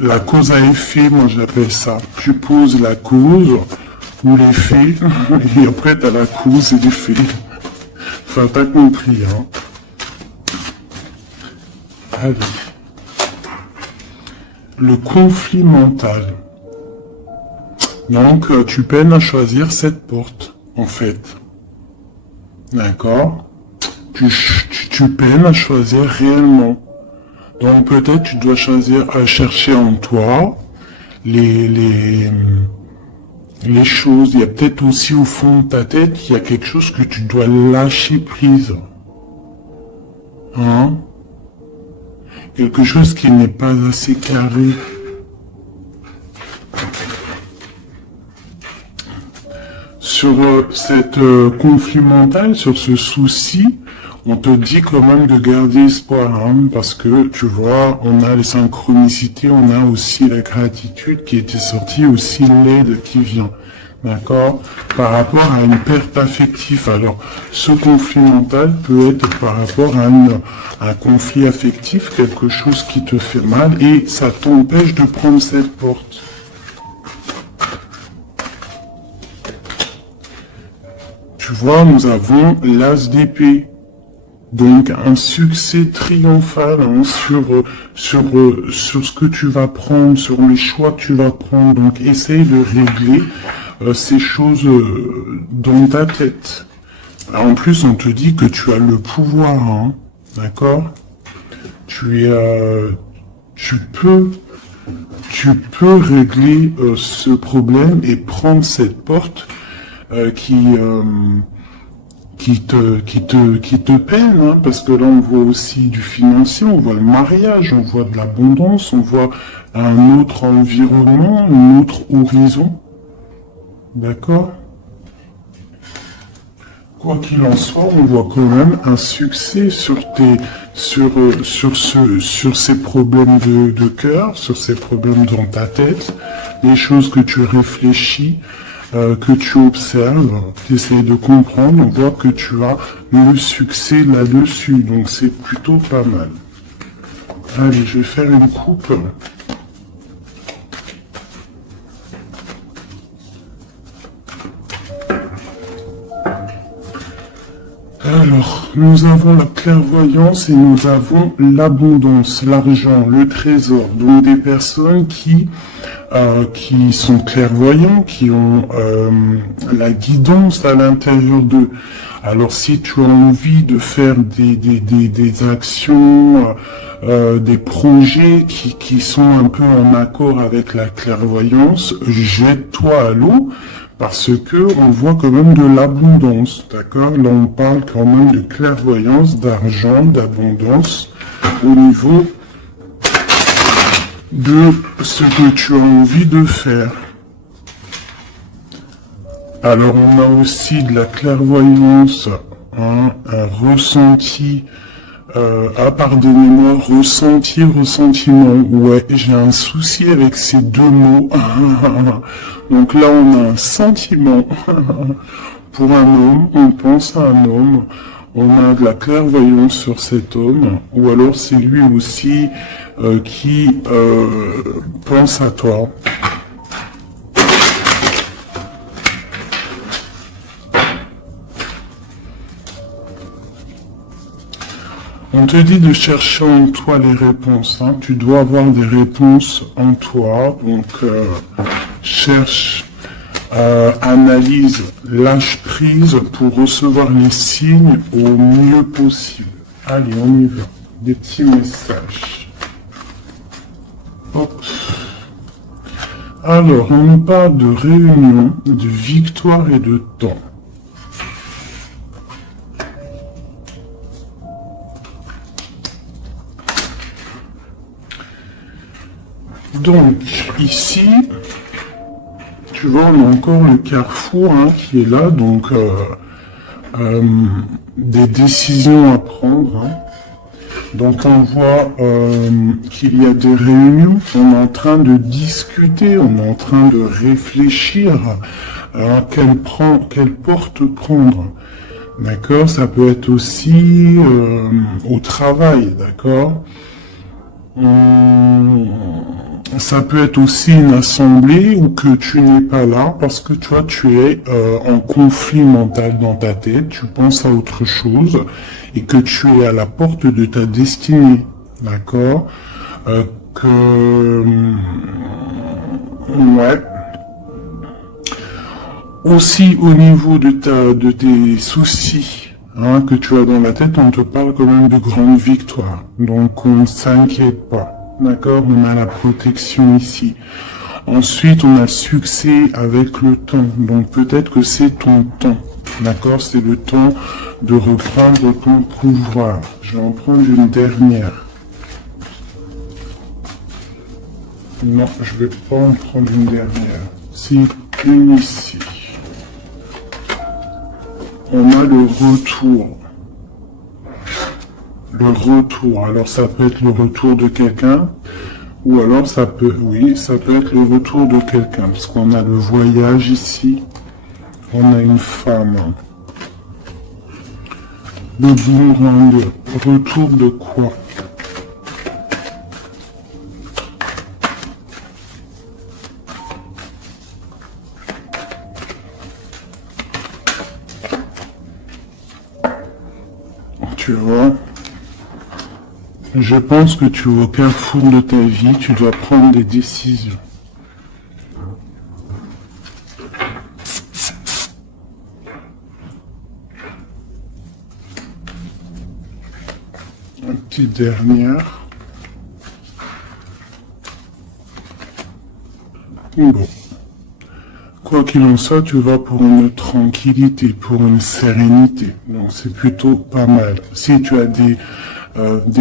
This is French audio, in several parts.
La cause à effet, moi j'appelle ça. Tu poses la cause ou l'effet, et après t'as la cause et l'effet. Enfin, t'as compris, hein. Allez. Le conflit mental. Donc, tu peines à choisir cette porte, en fait. D'accord? Tu peines à choisir réellement. Donc, peut-être tu dois choisir à chercher en toi les choses. Il y a peut-être aussi au fond de ta tête, il y a quelque chose que tu dois lâcher prise. Hein? Quelque chose qui n'est pas assez carré. Sur cette conflit mental, sur ce souci, on te dit quand même de garder espoir, hein, parce que tu vois, on a les synchronicités, on a aussi la gratitude qui était sortie, aussi l'aide qui vient, d'accord, par rapport à une perte affective. Alors, ce conflit mental peut être par rapport à un conflit affectif, quelque chose qui te fait mal, et ça t'empêche de prendre cette porte. Tu vois, nous avons l'as d'épée. Donc, un succès triomphal, hein, sur ce que tu vas prendre, sur les choix que tu vas prendre. Donc, essaye de régler ces choses dans ta tête. Alors, en plus, on te dit que tu as le pouvoir, hein, d'accord? Tu peux régler ce problème et prendre cette porte qui te peine, hein, parce que là on voit aussi du financier, on voit le mariage, on voit de l'abondance, on voit un autre environnement, un autre horizon. D'accord? Quoi qu'il en soit, on voit quand même un succès sur ces problèmes de cœur, sur ces problèmes dans ta tête, les choses que tu réfléchis, que tu observes, tu essaies de comprendre, on voit que tu as le succès là-dessus, donc c'est plutôt pas mal. Allez, je vais faire une coupe. Alors, nous avons la clairvoyance et nous avons l'abondance, l'argent, le trésor. Donc des personnes qui sont clairvoyants, qui ont la guidance à l'intérieur d'eux. Alors si tu as envie de faire des actions, des projets qui sont un peu en accord avec la clairvoyance, jette-toi à l'eau. Parce que on voit quand même de l'abondance, d'accord? Là, on parle quand même de clairvoyance, d'argent, d'abondance au niveau de ce que tu as envie de faire. Alors, on a aussi de la clairvoyance, hein, un ressenti, pardonnez-moi, ressentiment. Ouais, j'ai un souci avec ces deux mots. Donc là, on a un sentiment pour un homme, on pense à un homme, on a de la clairvoyance sur cet homme, ou alors c'est lui aussi qui pense à toi. On te dit de chercher en toi les réponses, hein. Tu dois avoir des réponses en toi, donc cherche, analyse, lâche prise pour recevoir les signes au mieux possible. Allez, on y va. Des petits messages. Hop. Alors, on nous parle de réunion, de victoire et de temps. Donc, ici, tu vois, on a encore le carrefour, hein, qui est là, donc des décisions à prendre. Hein. Donc on voit qu'il y a des réunions, on est en train de discuter, on est en train de réfléchir à quelle porte prendre. D'accord? Ça peut être aussi au travail, d'accord? Ça peut être aussi une assemblée où que tu n'es pas là parce que toi tu es en conflit mental dans ta tête, tu penses à autre chose et que tu es à la porte de ta destinée, d'accord? Que ouais. Aussi au niveau de tes soucis hein, que tu as dans la tête, on te parle quand même de grandes victoires. Donc on ne s'inquiète pas. D'accord? On a la protection ici. Ensuite, on a le succès avec le temps. Donc peut-être que c'est ton temps. D'accord? C'est le temps de reprendre ton pouvoir. Je vais en prendre une dernière. Non, je vais pas en prendre une dernière. C'est une ici. On a le retour. Le retour. Alors ça peut être le retour de quelqu'un. Ou alors ça peut, oui, ça peut être le retour de quelqu'un. Parce qu'on a le voyage ici. On a une femme. Le boomerang. Retour de quoi? Tu vois? Je pense que tu es au carrefour de ta vie, tu dois prendre des décisions. Une petite dernière. Bon. Quoi qu'il en soit, tu vas pour une tranquillité, pour une sérénité. Donc c'est plutôt pas mal. Si tu as des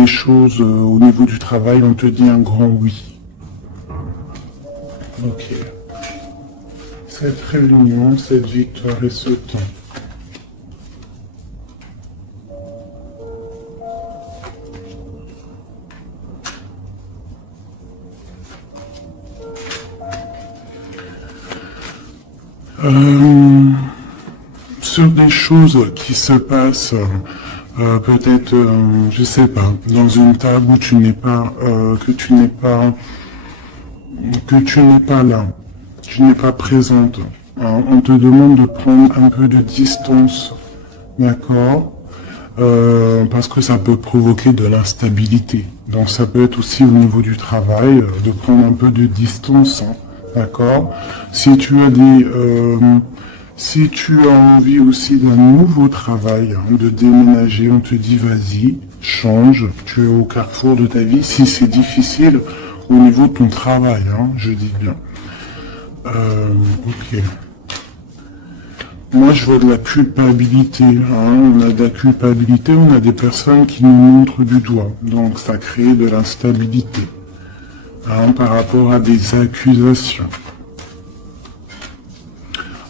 choses au niveau du travail, on te dit un grand oui. Ok. Cette réunion, cette victoire et ce temps. Sur des choses qui se passent, peut-être, je sais pas, dans une table où tu n'es pas, que tu n'es pas là, tu n'es pas présente. Hein, on te demande de prendre un peu de distance, d'accord? Parce que ça peut provoquer de l'instabilité. Donc ça peut être aussi au niveau du travail, de prendre un peu de distance, hein, d'accord? Si tu as envie aussi d'un nouveau travail, hein, de déménager, on te dit vas-y, change, tu es au carrefour de ta vie. Si c'est difficile au niveau de ton travail, hein, je dis bien. Ok. Moi, je vois de la culpabilité. Hein. On a de la culpabilité, on a des personnes qui nous montrent du doigt. Donc, ça crée de l'instabilité hein, par rapport à des accusations.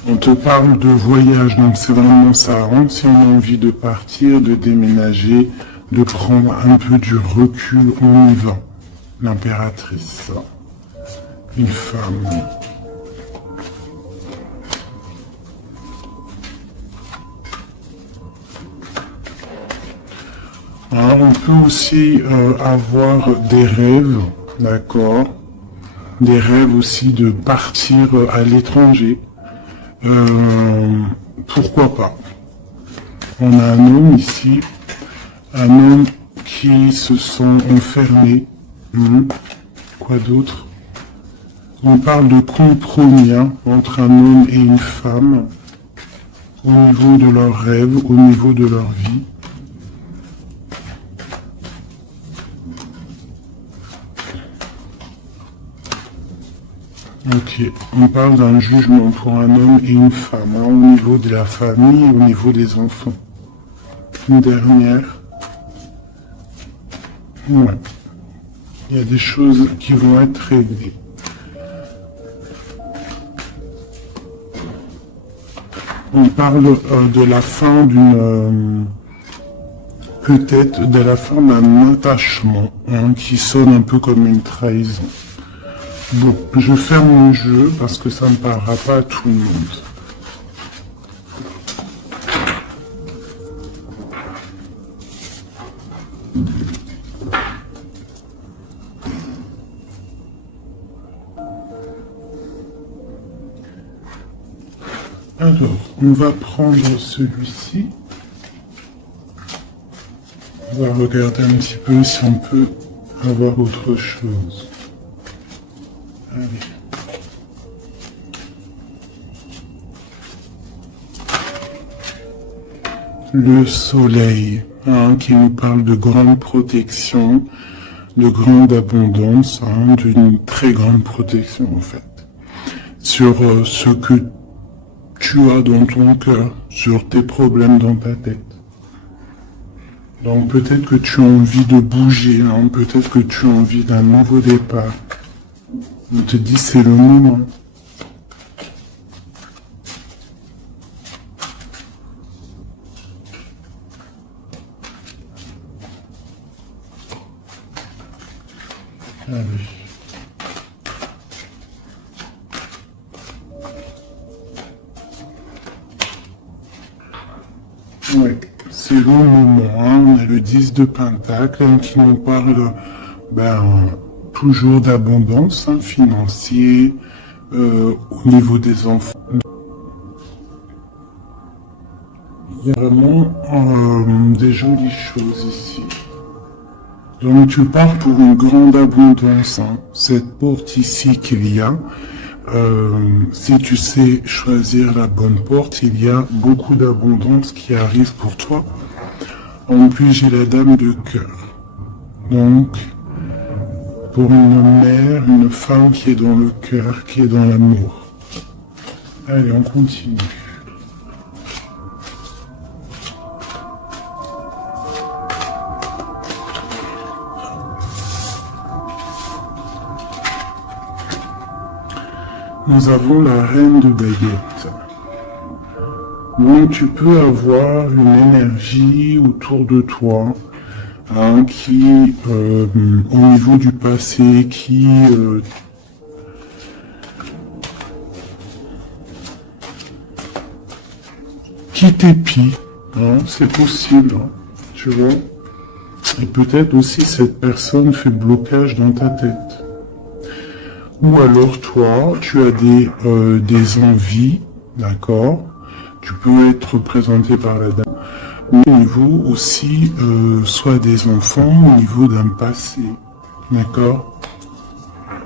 On te parle de voyage, donc c'est vraiment ça. Hein. Si on a envie de partir, de déménager, de prendre un peu du recul, on y va. L'impératrice. Une femme. Alors, on peut aussi avoir des rêves, d'accord? Des rêves aussi de partir à l'étranger. Pourquoi pas? On a un homme ici, un homme qui se sent enfermé. Quoi d'autre? On parle de compromis hein, entre un homme et une femme au niveau de leurs rêves, au niveau de leur vie. Ok, on parle d'un jugement pour un homme et une femme, hein, au niveau de la famille et au niveau des enfants. Une dernière. Ouais. Il y a des choses qui vont être réglées. On parle de la fin d'une... peut-être de la fin d'un attachement, hein, qui sonne un peu comme une trahison. Bon, je ferme mon jeu parce que ça ne parlera pas à tout le monde. Alors, on va prendre celui-ci. On va regarder un petit peu si on peut avoir autre chose. Allez. Le soleil, qui nous parle de grande protection, de grande abondance, d'une très grande protection en fait, sur ce que tu as dans ton cœur, sur tes problèmes dans ta tête. Donc peut-être que tu as envie de bouger, peut-être que tu as envie d'un nouveau départ. On te dit c'est le moment. Allez. Ouais, c'est le moment. On a le 10 de Pentacle qui nous parle toujours d'abondance financière au niveau des enfants. Il y a vraiment des jolies choses ici. Donc tu pars pour une grande abondance. Cette porte ici qu'il y a, si tu sais choisir la bonne porte, il y a beaucoup d'abondance qui arrive pour toi. En plus, j'ai la dame de cœur. Donc, pour une mère, une femme qui est dans le cœur, qui est dans l'amour. Allez, on continue. Nous avons la reine de baguette. Donc tu peux avoir une énergie autour de toi qui, au niveau du passé, qui t'épie. C'est possible, tu vois. Et peut-être aussi cette personne fait blocage dans ta tête. Ou alors toi, tu as des envies, d'accord? Tu peux être représenté par la dame. Au niveau aussi, soit des enfants, au niveau d'un passé, d'accord?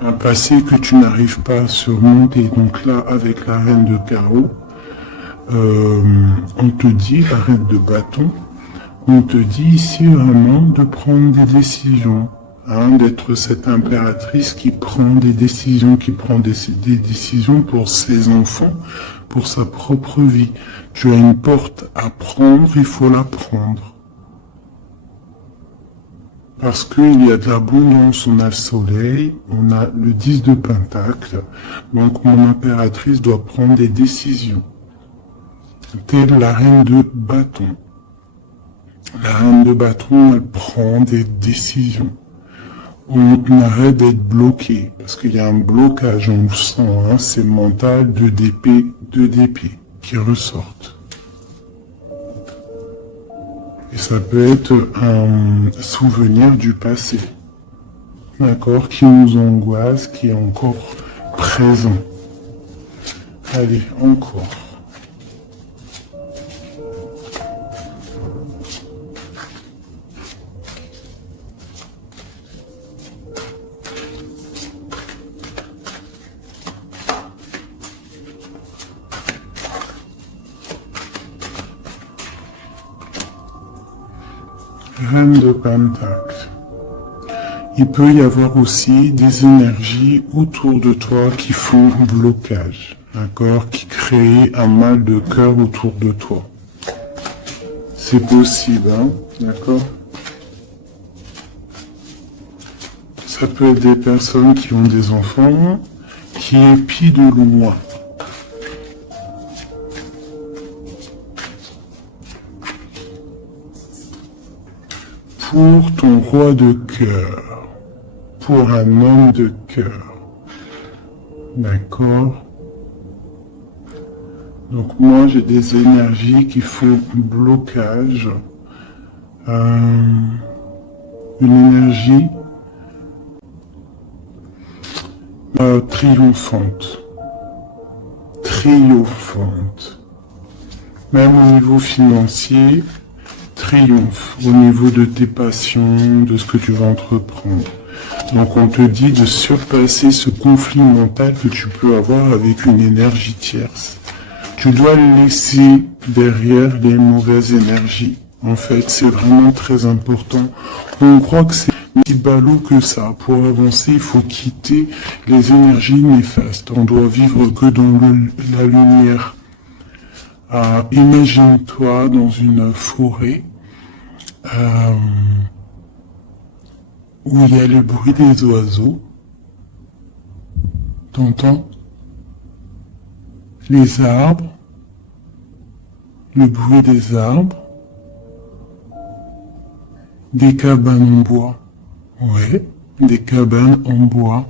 Un passé que tu n'arrives pas à surmonter. Donc là, avec la reine de carreau, on te dit, la reine de bâton, on te dit ici vraiment de prendre des décisions. D'être cette impératrice qui prend des décisions, des décisions pour ses enfants, pour sa propre vie. Tu as une porte à prendre, il faut la prendre. Parce qu'il y a de l'abondance, on a le soleil, on a le 10 de Pentacle, donc mon impératrice doit prendre des décisions. Telle la reine de bâton. La reine de bâton, elle prend des décisions. On arrête d'être bloqué, parce qu'il y a un blocage, on le sent, c'est mental, 2 d'épée qui ressortent. Et ça peut être un souvenir du passé, d'accord, qui nous angoisse, qui est encore présent. Allez, encore. Reine de Pentacle. Il peut y avoir aussi des énergies autour de toi qui font blocage, d'accord, qui créent un mal de cœur autour de toi. C'est possible, d'accord. Ça peut être des personnes qui ont des enfants, qui épient de loin. Pour ton roi de cœur, pour un homme de cœur, d'accord? Donc moi j'ai des énergies qui font blocage, une énergie triomphante, même au niveau financier, triomphe au niveau de tes passions, de ce que tu vas entreprendre. Donc on te dit de surpasser ce conflit mental que tu peux avoir avec une énergie tierce. Tu dois laisser derrière les mauvaises énergies. En fait, c'est vraiment très important. On croit que c'est si ballot que ça. Pour avancer, il faut quitter les énergies néfastes. On doit vivre que dans la lumière. Imagine-toi dans une forêt où il y a le bruit des oiseaux. T'entends? Les arbres, le bruit des arbres, des cabanes en bois. Ouais, des cabanes en bois,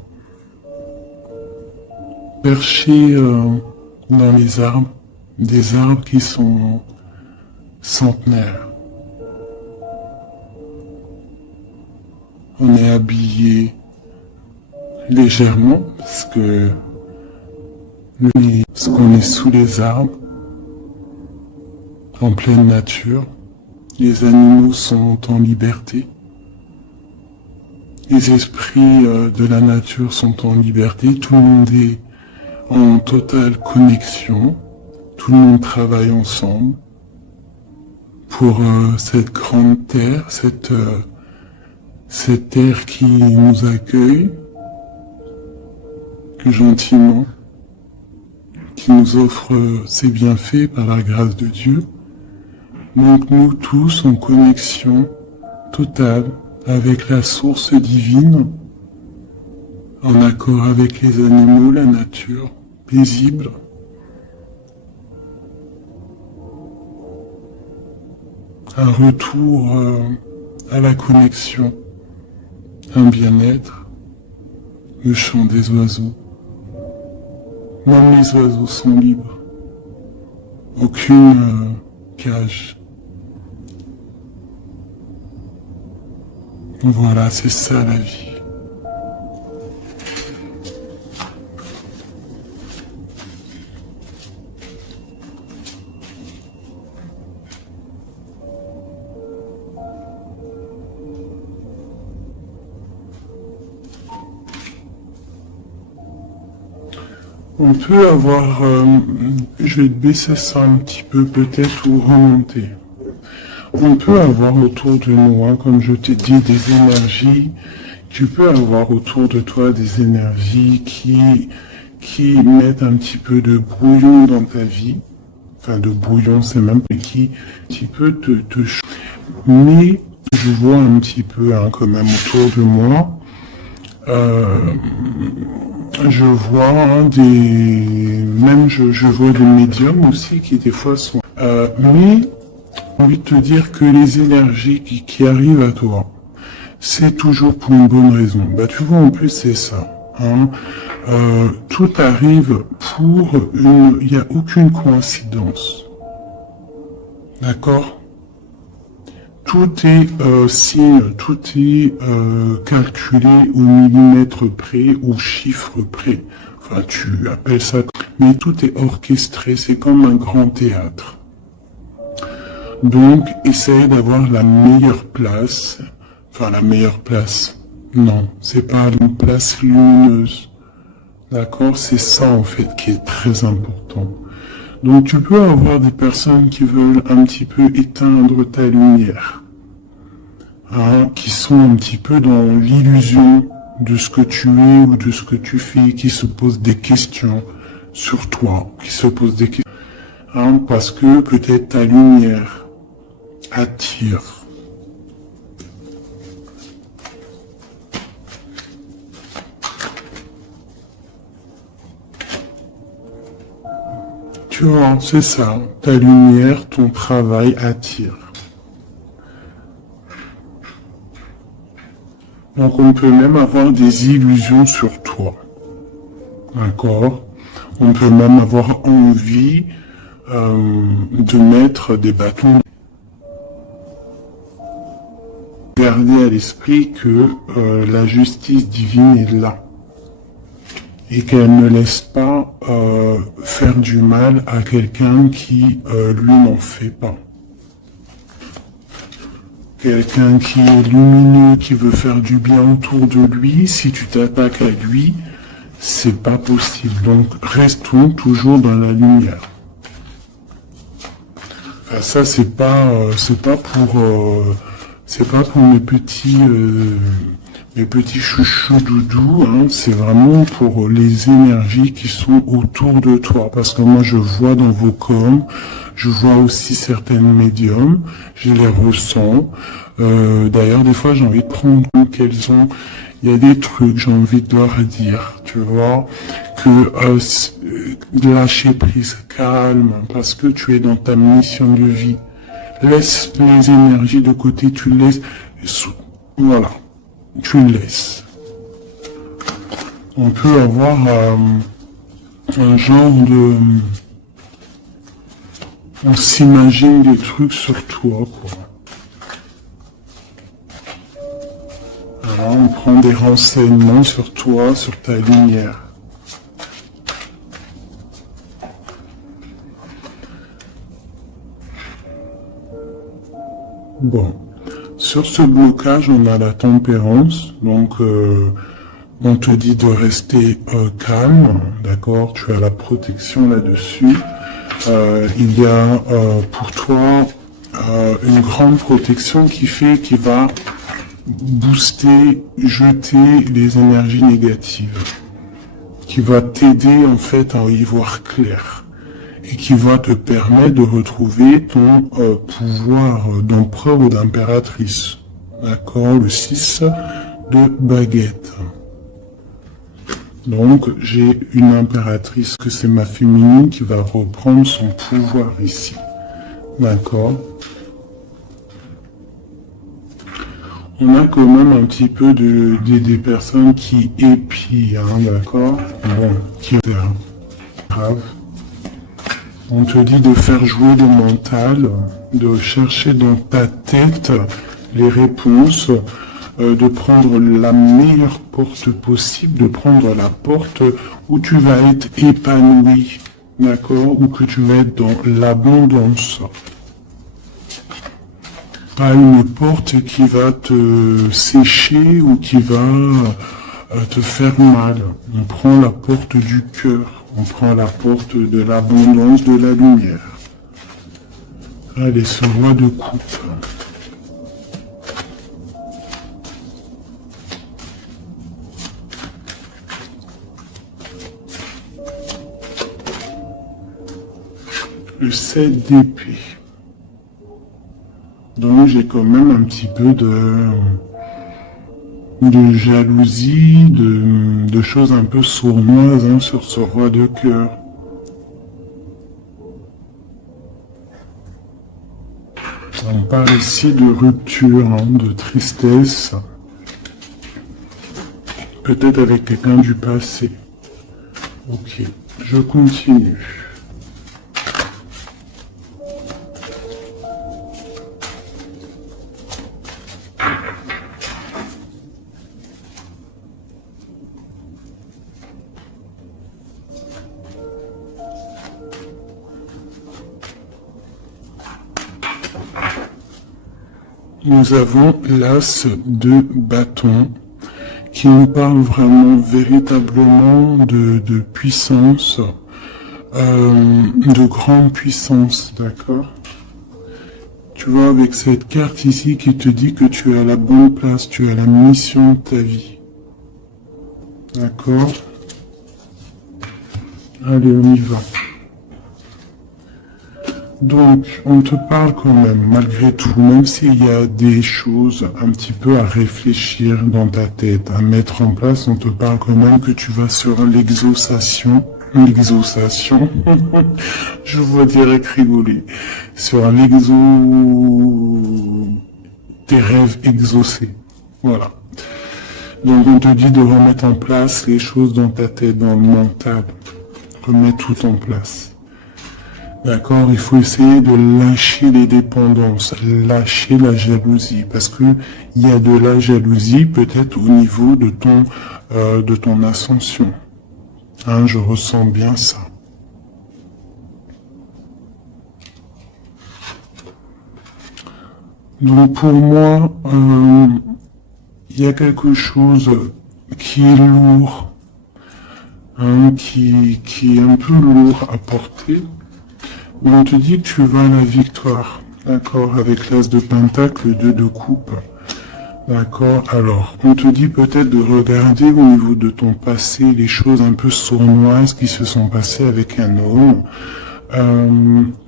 perchées dans les arbres, des arbres qui sont centenaires. On est habillé légèrement parce que parce qu'on est sous les arbres, en pleine nature. Les animaux sont en liberté. Les esprits de la nature sont en liberté. Tout le monde est en totale connexion. Tout le monde travaille ensemble pour cette grande terre, cette terre qui nous accueille, que gentiment, qui nous offre ses bienfaits par la grâce de Dieu. Donc nous tous en connexion totale avec la source divine, en accord avec les animaux, la nature, paisible. Un retour à la connexion, un bien-être, le chant des oiseaux. Même les oiseaux sont libres. Aucune cage. Voilà, c'est ça la vie. On peut avoir, je vais te baisser ça un petit peu peut-être ou remonter. On peut avoir autour de nous, comme je t'ai dit, des énergies. Tu peux avoir autour de toi des énergies qui mettent un petit peu de brouillon dans ta vie. Enfin, de brouillon, c'est même pas qui, un petit peu mais je vois un petit peu, quand même autour de moi. Je vois même je vois des médiums aussi qui des fois sont, mais j'ai envie de te dire que les énergies qui arrivent à toi, c'est toujours pour une bonne raison. Bah tu vois, en plus c'est ça. Tout arrive pour il n'y a aucune coïncidence. D'accord? Tout est signe, tout est calculé au millimètre près, au chiffre près. Enfin, tu appelles ça, mais tout est orchestré, c'est comme un grand théâtre. Donc, essaye d'avoir la meilleure place. Enfin, la meilleure place. Non, c'est pas une place lumineuse. D'accord? C'est ça, en fait, qui est très important. Donc, tu peux avoir des personnes qui veulent un petit peu éteindre ta lumière. Qui sont un petit peu dans l'illusion de ce que tu es ou de ce que tu fais, qui se posent des questions sur toi, qui se posent des questions. Parce que peut-être ta lumière attire. Tu vois, c'est ça. Ta lumière, ton travail attire. Donc on peut même avoir des illusions sur toi. D'accord? On peut même avoir envie de mettre des bâtons. Gardez à l'esprit que la justice divine est là. et qu'elle ne laisse pas faire du mal à quelqu'un qui, lui, n'en fait pas. Quelqu'un qui est lumineux, qui veut faire du bien autour de lui, si tu t'attaques à lui, c'est pas possible. Donc, restons toujours dans la lumière. Enfin, ça, c'est pas pour mes petits chouchous doudous, hein, c'est vraiment pour les énergies qui sont autour de toi. Parce que moi, je vois dans vos corps, je vois aussi certaines médiums, je les ressens. D'ailleurs, des fois, j'ai envie de prendre qu'elles ont. Il y a des trucs, j'ai envie de leur dire, tu vois, que lâcher prise, calme, parce que tu es dans ta mission de vie. Laisse les énergies de côté, tu laisses, voilà, tu laisses. On peut avoir un genre de, on s'imagine des trucs sur toi, quoi. Alors, on prend des renseignements sur toi, sur ta lumière. Bon, sur ce blocage, on a la tempérance, donc on te dit de rester calme, d'accord, tu as la protection là-dessus. Il y a pour toi une grande protection qui va booster, jeter les énergies négatives, qui va t'aider en fait à y voir clair et qui va te permettre de retrouver ton pouvoir d'empereur ou d'impératrice. D'accord, le 6 de baguette. Donc j'ai une impératrice que c'est ma féminine qui va reprendre son pouvoir ici. D'accord. On a quand même un petit peu des personnes qui épient, hein, d'accord. Bon, qui grave. On te dit de faire jouer le mental, de chercher dans ta tête les réponses, de prendre la meilleure porte possible, de prendre la porte où tu vas être épanoui, d'accord, ou que tu vas être dans l'abondance. Pas une porte qui va te sécher ou qui va te faire mal. On prend la porte du cœur, on prend la porte de l'abondance, de la lumière. Allez, ce roi de coupe. Le 7 d'épée. Donc j'ai quand même un petit peu de jalousie, de choses un peu sournoises, hein, sur ce roi de cœur. On parle ici de rupture, hein, de tristesse, peut-être avec quelqu'un du passé. Ok, je continue. Nous avons l'as de bâton qui nous parle vraiment, véritablement de puissance, de grande puissance, d'accord? Tu vois, avec cette carte ici qui te dit que tu es à la bonne place, tu as la mission de ta vie. D'accord? Allez, on y va. Donc, on te parle quand même, malgré tout, même s'il y a des choses un petit peu à réfléchir dans ta tête, à mettre en place, on te parle quand même que tu vas sur l'exaucation, je vois direct rigoler, sur tes rêves exaucés, voilà. Donc, on te dit de remettre en place les choses dans ta tête, dans le mental, remettre tout en place. D'accord, il faut essayer de lâcher les dépendances, lâcher la jalousie, parce que il y a de la jalousie peut-être au niveau de ton ascension. Hein, je ressens bien ça. Donc pour moi, il y a quelque chose qui est lourd, hein, qui est un peu lourd à porter. Mais on te dit que tu vas à la victoire, d'accord, avec l'as de pentacle, le 2 de coupe. D'accord, alors, on te dit peut-être de regarder au niveau de ton passé les choses un peu sournoises qui se sont passées avec un homme,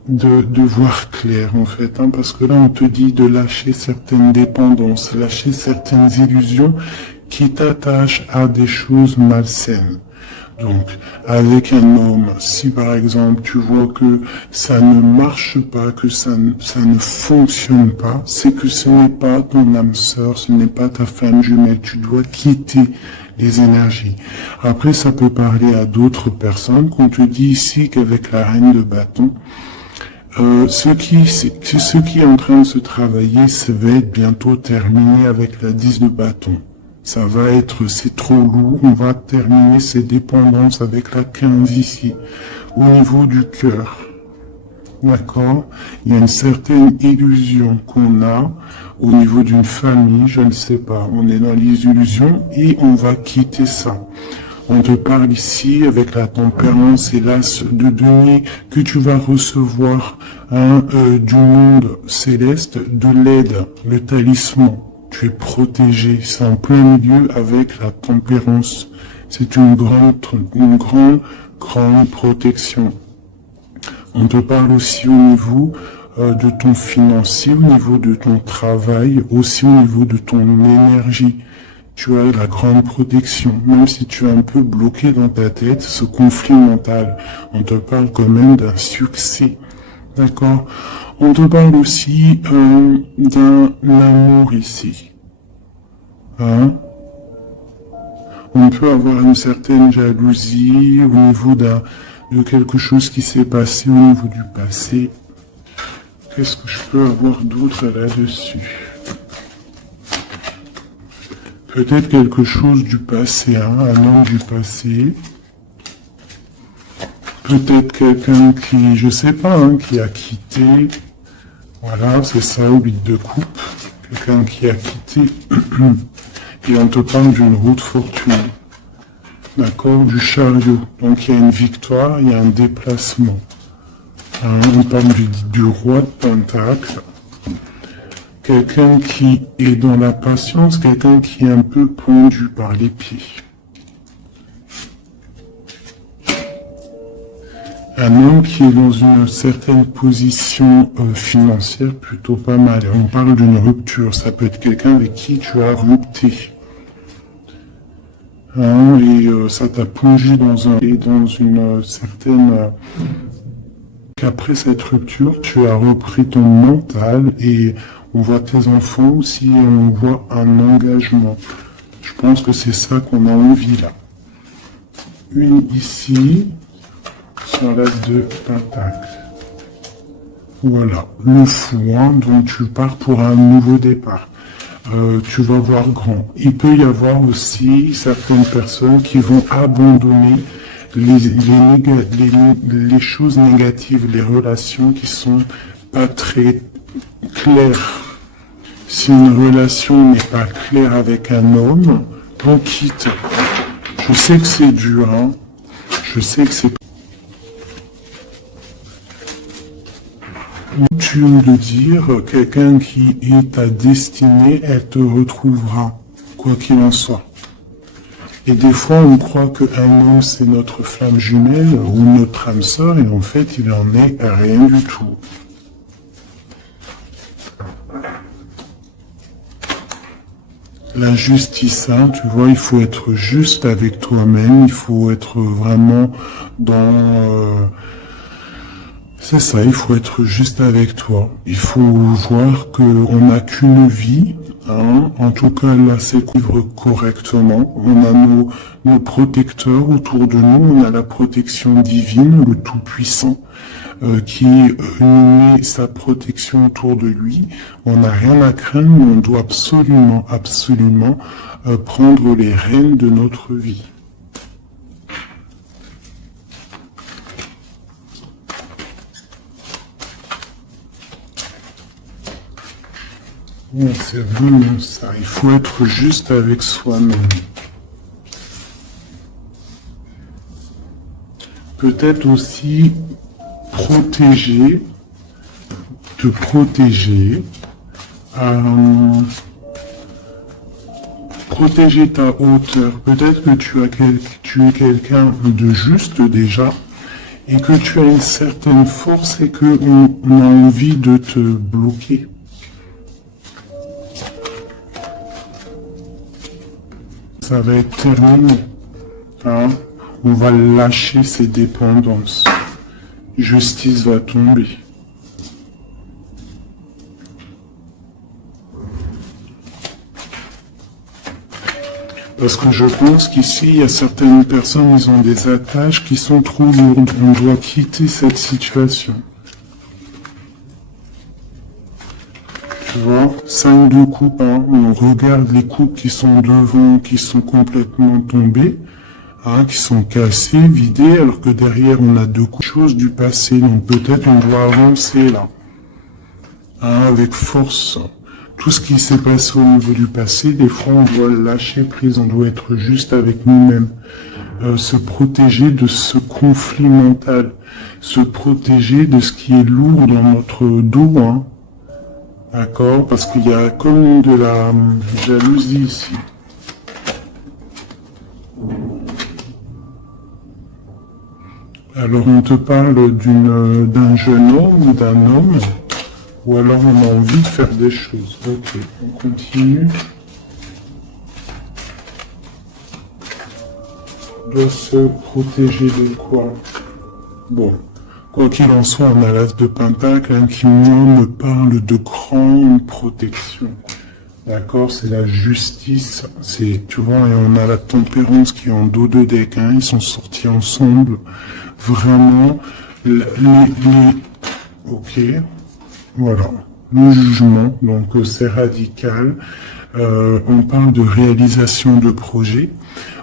de voir clair en fait, hein, parce que là on te dit de lâcher certaines dépendances, lâcher certaines illusions qui t'attachent à des choses malsaines. Donc, avec un homme, si par exemple tu vois que ça ne marche pas, que ça ne fonctionne pas, c'est que ce n'est pas ton âme sœur, ce n'est pas ta femme jumelle. Tu dois quitter les énergies. Après, ça peut parler à d'autres personnes, qu'on te dit ici qu'avec la reine de bâton, ce qui est en train de se travailler, ça va être bientôt terminé avec la 10 de bâton. Ça va être, c'est trop lourd, on va terminer ces dépendances avec la 15 ici, au niveau du cœur. D'accord? Il y a une certaine illusion qu'on a au niveau d'une famille, je ne sais pas. On est dans les illusions et on va quitter ça. On te parle ici avec la tempérance et l'as de denier que tu vas recevoir du monde céleste, de l'aide, le talisman. Tu es protégé, c'est en plein milieu avec la tempérance. C'est une grande protection. On te parle aussi au niveau de ton financier, au niveau de ton travail, aussi au niveau de ton énergie. Tu as la grande protection, même si tu es un peu bloqué dans ta tête, ce conflit mental. On te parle quand même d'un succès. D'accord? On te parle aussi d'un amour ici. Hein? On peut avoir une certaine jalousie au niveau de quelque chose qui s'est passé au niveau du passé. Qu'est-ce que je peux avoir d'autre là-dessus? Peut-être quelque chose du passé, hein, un homme du passé. Peut-être quelqu'un qui, je sais pas, hein, qui a quitté. Voilà, c'est ça, 8 de coupe. Quelqu'un qui a quitté. Et on te parle d'une route fortune. D'accord, du chariot. Donc il y a une victoire, il y a un déplacement. Hein, on parle du roi de pentacle. Quelqu'un qui est dans la patience, quelqu'un qui est un peu pendu par les pieds. Un homme qui est dans une certaine position financière plutôt pas mal. On parle d'une rupture, ça peut être quelqu'un avec qui tu as rupté. Hein, et ça t'a plongé dans une certaine... qu'après cette rupture, tu as repris ton mental et on voit tes enfants aussi et on voit un engagement. Je pense que c'est ça qu'on a envie là. Une ici, sur l'as de pentacle. Voilà, le fou, hein, donc tu pars pour un nouveau départ. Tu vas voir grand. Il peut y avoir aussi certaines personnes qui vont abandonner les choses négatives, les relations qui sont pas très claires. Si une relation n'est pas claire avec un homme, on quitte. Je sais que c'est dur, hein. Je sais que c'est... Tu veux le dire, quelqu'un qui est ta destinée, elle te retrouvera, quoi qu'il en soit. Et des fois, on croit qu'un homme, c'est notre flamme jumelle ou notre âme sœur, et en fait, il en est rien du tout. La justice, hein, tu vois, il faut être juste avec toi-même, il faut être vraiment dans... c'est ça, il faut être juste avec toi. Il faut voir qu'on n'a qu'une vie, hein. En tout cas là c'est vivre correctement. On a nos protecteurs autour de nous, on a la protection divine, le Tout-Puissant, qui nous met sa protection autour de lui. On n'a rien à craindre, mais on doit absolument prendre les rênes de notre vie. Oui, c'est vraiment ça. Il faut être juste avec soi-même. Peut-être aussi protéger, te protéger, protéger ta hauteur. Peut-être que tu es quelqu'un de juste déjà et que tu as une certaine force et qu'on a envie de te bloquer. Ça va être terminé. Hein? On va lâcher ces dépendances. Justice va tomber. Parce que je pense qu'ici, il y a certaines personnes, ils ont des attaches qui sont trop lourdes. On doit quitter cette situation. Tu vois, 5 de coupe, hein, on regarde les coupes qui sont devant, qui sont complètement tombées, hein, qui sont cassées, vidées, alors que derrière on a deux choses du passé. Donc peut-être on doit avancer là, hein, avec force. Tout ce qui s'est passé au niveau du passé, des fois on doit lâcher prise, on doit être juste avec nous-mêmes. Se protéger de ce conflit mental, se protéger de ce qui est lourd dans notre dos, hein. D'accord? Parce qu'il y a comme de la jalousie ici. Alors on te parle d'un jeune homme ou d'un homme, ou alors on a envie de faire des choses. Ok, on continue. On doit se protéger de quoi? Bon. Quoi qu'il en soit, on a l'as de pentacle hein, qui me parle de grande protection. D'accord, c'est la justice. C'est, tu vois, et on a la tempérance qui est en dos de deck. Hein, ils sont sortis ensemble. Vraiment, ok, voilà. Le jugement, donc c'est radical. On parle de réalisation de projets.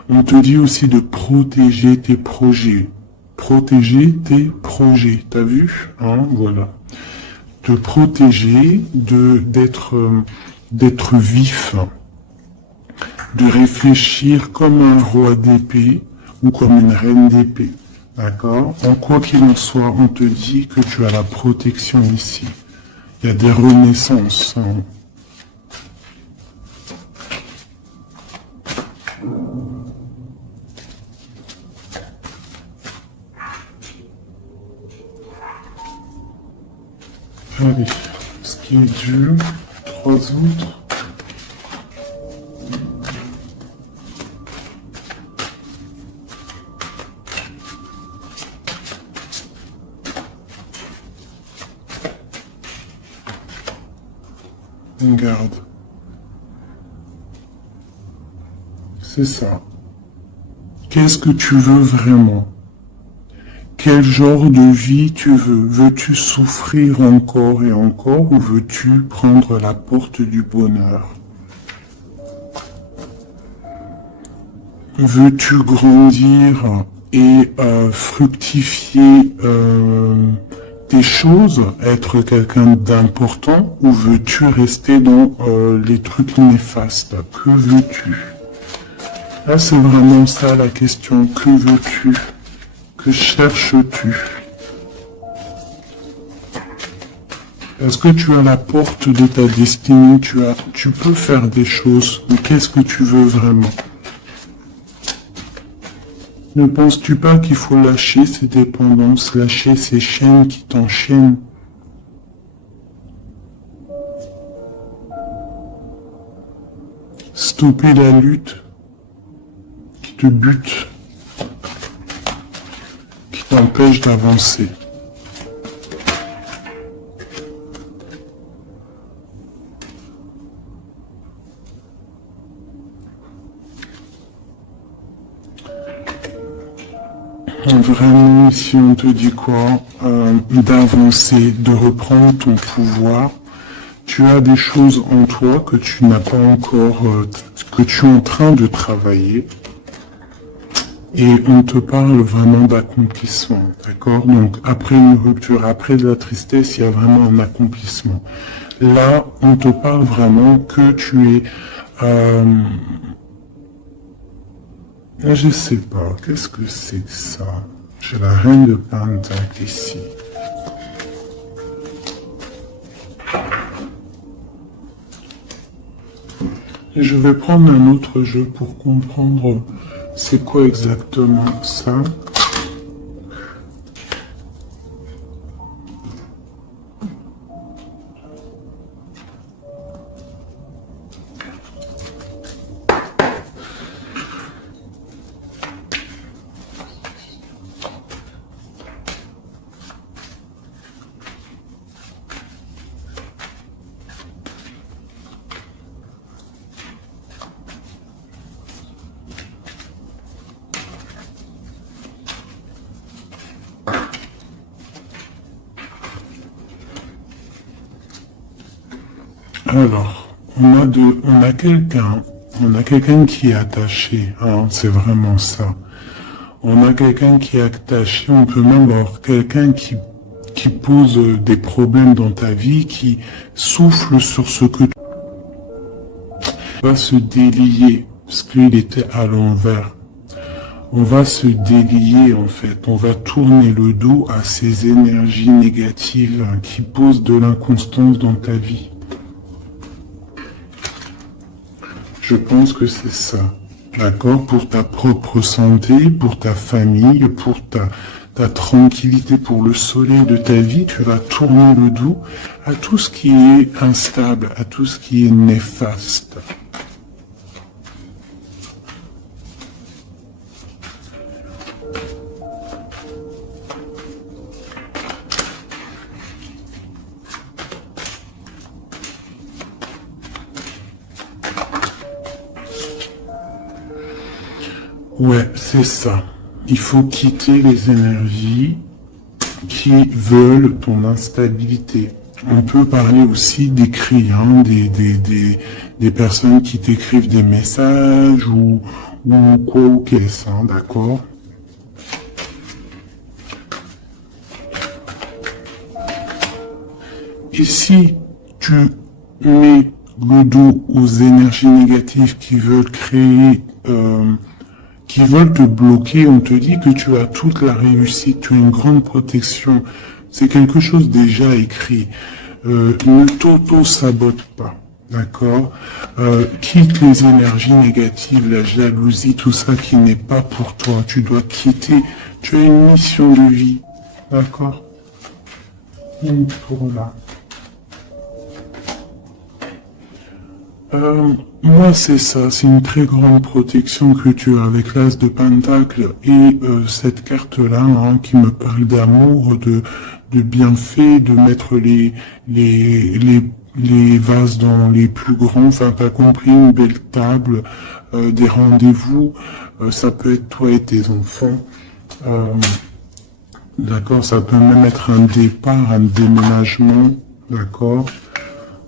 On te dit aussi de protéger tes projets. Protéger tes projets, t'as vu, hein, voilà. Te protéger d'être vif, de réfléchir comme un roi d'épée ou comme une reine d'épée, d'accord. En quoi qu'il en soit, on te dit que tu as la protection ici. Il y a des renaissances. Hein. Allez, ce qui est dur, 3 autres. Regarde. C'est ça. Qu'est-ce que tu veux vraiment? Quel genre de vie tu veux? Veux-tu souffrir encore et encore ou veux-tu prendre la porte du bonheur? Veux-tu grandir et fructifier tes choses, être quelqu'un d'important ou veux-tu rester dans les trucs néfastes? Que veux-tu? Là, c'est vraiment ça la question. Que veux-tu? Que cherches-tu? Est-ce que tu as la porte de ta destinée? Tu peux faire des choses, mais qu'est-ce que tu veux vraiment? Ne penses-tu pas qu'il faut lâcher ces dépendances, lâcher ces chaînes qui t'enchaînent? Stopper la lutte qui te bute, qui t'empêche d'avancer. Vraiment, ici, on te dit quoi? D'avancer, de reprendre ton pouvoir. Tu as des choses en toi que tu n'as pas encore, que tu es en train de travailler. et on te parle vraiment d'accomplissement, d'accord? Donc après une rupture, après de la tristesse, il y a vraiment un accomplissement. Là, on te parle vraiment que tu es... je sais pas, qu'est-ce que c'est que ça? J'ai la reine de Pentacle ici. Et je vais prendre un autre jeu pour comprendre c'est quoi exactement ça. Alors, on a quelqu'un qui est attaché, hein, c'est vraiment ça. On a quelqu'un qui est attaché, on peut même avoir quelqu'un qui pose des problèmes dans ta vie, qui souffle sur ce que tu vas se délier, parce qu'il était à l'envers. On va se délier en fait, on va tourner le dos à ces énergies négatives hein, qui posent de l'inconstance dans ta vie. Je pense que c'est ça, d'accord? Pour ta propre santé, pour ta famille, pour ta tranquillité, pour le soleil de ta vie, tu vas tourner le dos à tout ce qui est instable, à tout ce qui est néfaste. Ouais, c'est ça. Il faut quitter les énergies qui veulent ton instabilité. On peut parler aussi d'écrits, hein, des personnes qui t'écrivent des messages ou quoi ou qu'est-ce, hein, d'accord? Et si tu mets le dos aux énergies négatives qui veulent créer qui veulent te bloquer, on te dit que tu as toute la réussite, tu as une grande protection. C'est quelque chose déjà écrit. Ne t'auto-sabote pas, d'accord? Quitte les énergies négatives, la jalousie, tout ça qui n'est pas pour toi. Tu dois quitter. Tu as une mission de vie, d'accord? Pour là. Moi, c'est ça, c'est une très grande protection que tu as avec l'As de Pentacle et cette carte-là hein, qui me parle d'amour, de bienfait, de mettre les vases dans les plus grands, enfin t'as compris, une belle table, des rendez-vous, ça peut être toi et tes enfants. D'accord, ça peut même être un départ, un déménagement, d'accord.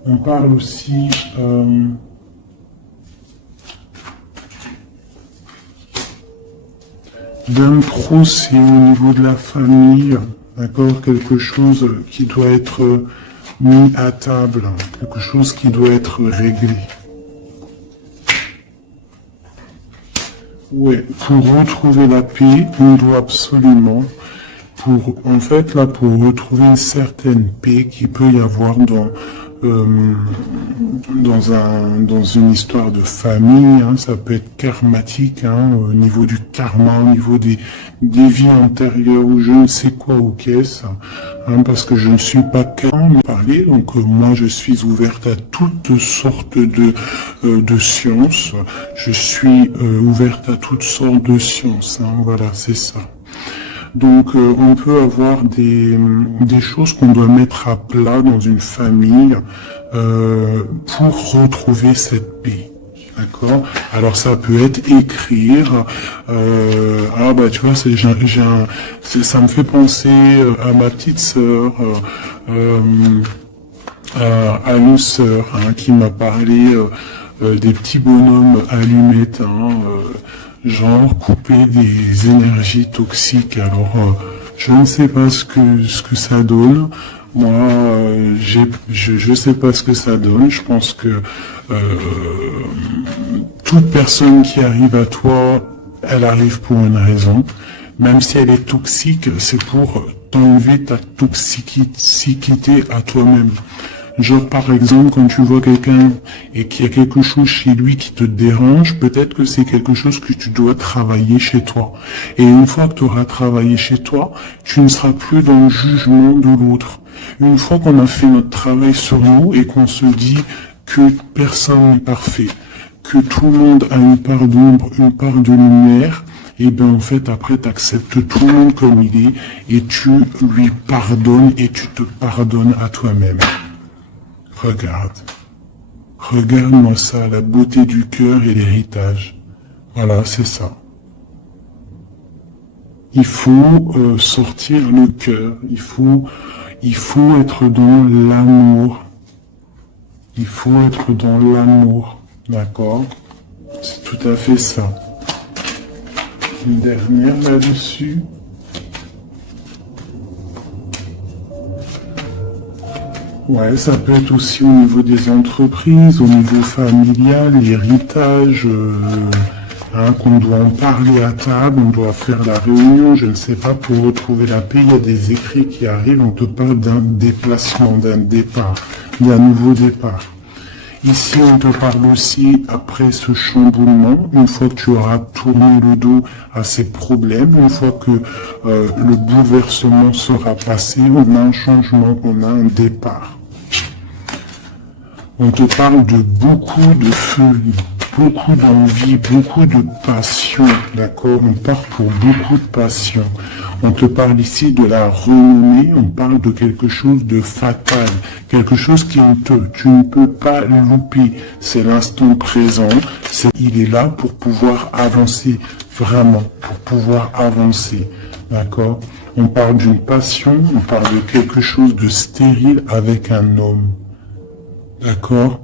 On parle aussi d'un procès au niveau de la famille, d'accord, quelque chose qui doit être mis à table, quelque chose qui doit être réglé. Ouais, pour retrouver la paix, on doit absolument, en fait, là, pour retrouver une certaine paix qu'il peut y avoir dans une histoire de famille, hein, ça peut être karmatique, hein, au niveau du karma, au niveau des vies antérieures ou je ne sais quoi ou qu'est-ce, hein, parce que je ne suis pas capable de parler, donc moi je suis ouverte à toutes sortes de sciences, je suis ouverte à toutes sortes de sciences, hein, voilà, c'est ça. Donc on peut avoir des choses qu'on doit mettre à plat dans une famille pour retrouver cette paix. D'accord. Alors ça peut être écrire. Ah bah tu vois, ça me fait penser à ma petite sœur, à une sœur hein, qui m'a parlé des petits bonhommes allumettes. Hein, genre couper des énergies toxiques. Alors, je ne sais pas ce que ça donne. Moi, je sais pas ce que ça donne. Je pense que toute personne qui arrive à toi, elle arrive pour une raison. Même si elle est toxique, c'est pour t'enlever ta toxicité à toi-même. Genre par exemple, quand tu vois quelqu'un et qu'il y a quelque chose chez lui qui te dérange, peut-être que c'est quelque chose que tu dois travailler chez toi. Et une fois que tu auras travaillé chez toi, tu ne seras plus dans le jugement de l'autre. Une fois qu'on a fait notre travail sur nous et qu'on se dit que personne n'est parfait, que tout le monde a une part d'ombre, une part de lumière, et bien en fait après tu acceptes tout le monde comme il est et tu lui pardonnes et tu te pardonnes à toi-même. Regarde. Regarde-moi ça, la beauté du cœur et l'héritage. Voilà, c'est ça. Il faut sortir le cœur. Il faut être dans l'amour. Il faut être dans l'amour. D'accord? C'est tout à fait ça. Une dernière là-dessus. Ouais, ça peut être aussi au niveau des entreprises, au niveau familial, l'héritage, qu'on doit en parler à table, on doit faire la réunion, je ne sais pas, pour retrouver la paix. Il y a des écrits qui arrivent, on te parle d'un déplacement, d'un départ, d'un nouveau départ. Ici, on te parle aussi, après ce chamboulement, une fois que tu auras tourné le dos à ces problèmes, une fois que le bouleversement sera passé, on a un changement, on a un départ. On te parle de beaucoup de feu, beaucoup d'envie, beaucoup de passion, d'accord? On part pour beaucoup de passion. On te parle ici de la renommée, on parle de quelque chose de fatal, quelque chose tu ne peux pas louper. C'est l'instant présent, il est là pour pouvoir avancer, vraiment, pour pouvoir avancer, d'accord? On parle d'une passion, on parle de quelque chose de stérile avec un homme, d'accord?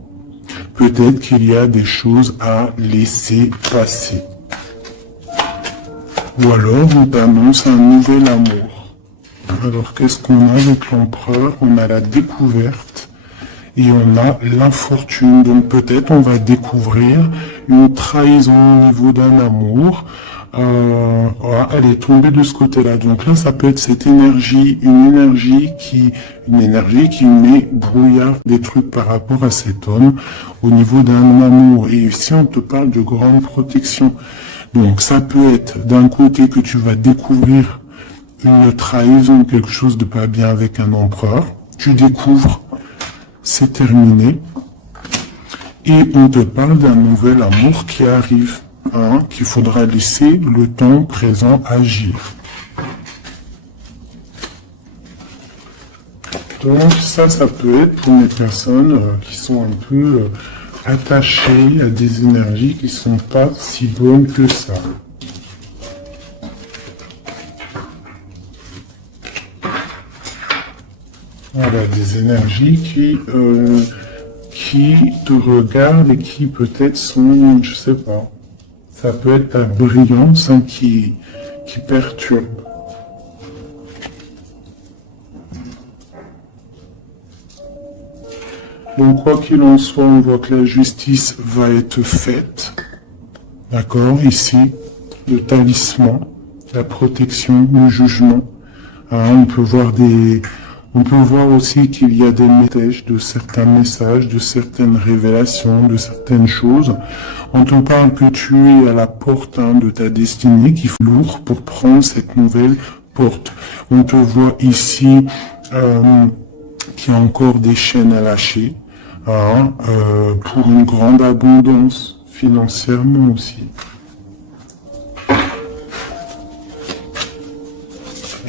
Peut-être qu'il y a des choses à laisser passer. Ou alors, on t'annonce un nouvel amour. Alors, qu'est-ce qu'on a avec l'empereur? On a la découverte et on a l'infortune. Donc, peut-être on va découvrir une trahison au niveau d'un amour. Voilà, elle est tombée de ce côté-là. Donc là, ça peut être cette énergie, une énergie qui met brouillard des trucs par rapport à cet homme au niveau d'un amour. Et ici, on te parle de grande protection. Donc ça peut être d'un côté que tu vas découvrir une trahison, quelque chose de pas bien avec un empereur. Tu découvres, c'est terminé. Et on te parle d'un nouvel amour qui arrive, qu'il faudra laisser le temps présent agir. Donc ça peut être pour les personnes qui sont un peu attachées à des énergies qui sont pas si bonnes que ça. Voilà, des énergies qui te regardent et qui peut-être sont, je sais pas, ça peut être ta brillance qui perturbe. Donc quoi qu'il en soit, on voit que la justice va être faite. D'accord, ici, le talisman, la protection, le jugement. On peut voir aussi qu'il y a des messages, de certains messages, de certaines révélations, de certaines choses. On te parle que tu es à la porte de ta destinée, qu'il faut lourd pour prendre cette nouvelle porte. On te voit ici qu'il y a encore des chaînes à lâcher, pour une grande abondance, financièrement aussi.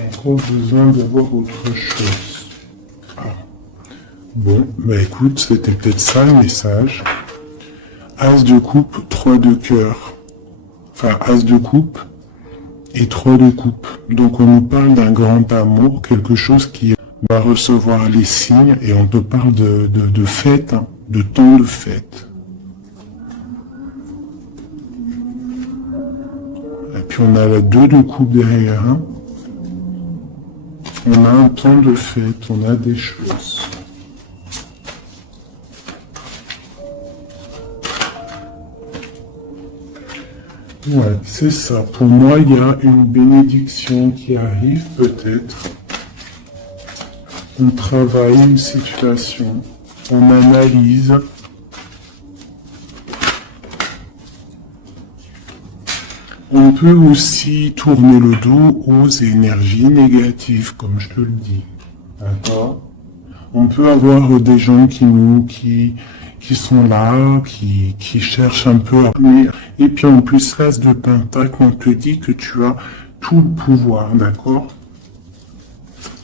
Encore besoin d'avoir autre chose. Bon, bah écoute, c'était peut-être ça le message. As de coupe, 3 de cœur. Enfin, As de coupe et 3 de coupe. Donc on nous parle d'un grand amour, quelque chose qui va recevoir les signes, et on te parle de fête, de temps de fête. puis on a la 2 de coupe derrière. On a un temps de fête, on a des choses. Ouais, c'est ça. Pour moi, il y a une bénédiction qui arrive peut-être. On travaille une situation, on analyse. On peut aussi tourner le dos aux énergies négatives, comme je te le dis. D'accord? On peut avoir des gens qui sont là, qui cherchent un peu à... Et puis en plus, l'as de pentacle, on te dit que tu as tout le pouvoir, d'accord?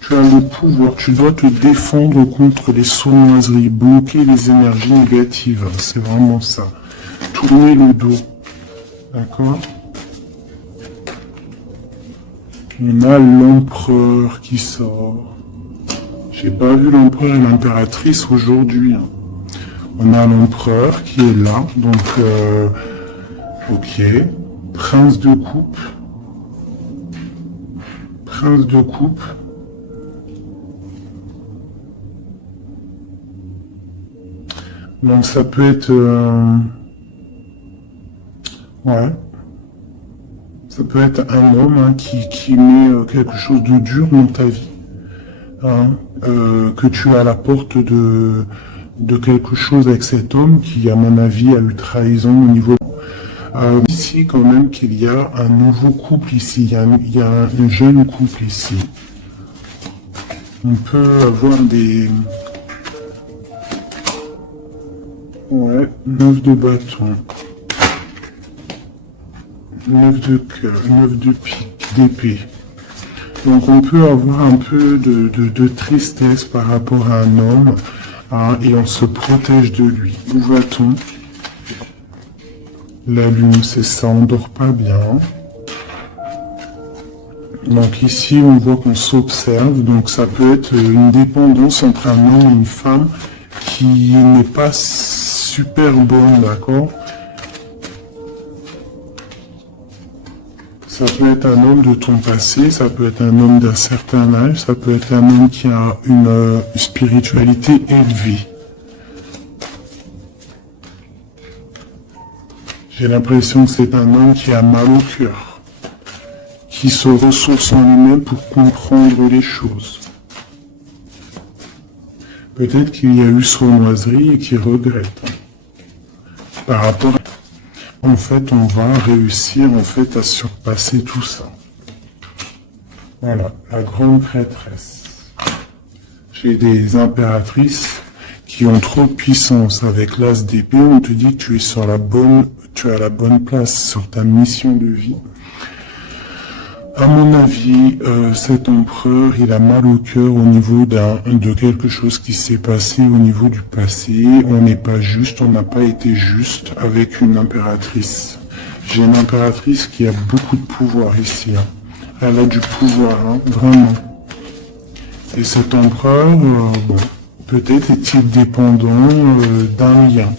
Tu as le pouvoir, tu dois te défendre contre les sournoiseries, bloquer les énergies négatives, c'est vraiment ça. Tourner le dos, d'accord? On a l'empereur qui sort. J'ai pas vu l'empereur et l'impératrice aujourd'hui. On a l'empereur qui est là, donc ok. Prince de coupe. Prince de coupe. Donc ça peut être... ouais. Ça peut être un homme qui met quelque chose de dur dans ta vie. Que tu es à la porte de quelque chose avec cet homme qui, à mon avis, a eu trahison au niveau... ici, quand même, qu'il y a un nouveau couple ici. Il y a un jeune couple ici. On peut avoir des... Ouais, 9 de bâton. 9 de cœur, 9 de pique, d'épée. Donc on peut avoir un peu de tristesse par rapport à un homme, et on se protège de lui. Où va-t-on? La lune, c'est ça, on dort pas bien. Donc ici, on voit qu'on s'observe, donc ça peut être une dépendance entre un homme et une femme qui n'est pas super bonne, d'accord? Ça peut être un homme de ton passé, ça peut être un homme d'un certain âge, ça peut être un homme qui a une spiritualité élevée. J'ai l'impression que c'est un homme qui a mal au cœur, qui se ressource en lui-même pour comprendre les choses. Peut-être qu'il y a eu sournoiserie et qu'il regrette. Par rapport à... En fait, on va réussir à surpasser tout ça. Voilà, la grande prêtresse. J'ai des impératrices qui ont trop de puissance. Avec l'as d'épée, on te dit que tu es tu as la bonne place sur ta mission de vie. À mon avis, cet empereur, il a mal au cœur au niveau de quelque chose qui s'est passé au niveau du passé. On n'est pas juste, on n'a pas été juste avec une impératrice. J'ai une impératrice qui a beaucoup de pouvoir ici. Elle a du pouvoir, vraiment. Et cet empereur, bon, peut-être est-il dépendant d'un lien.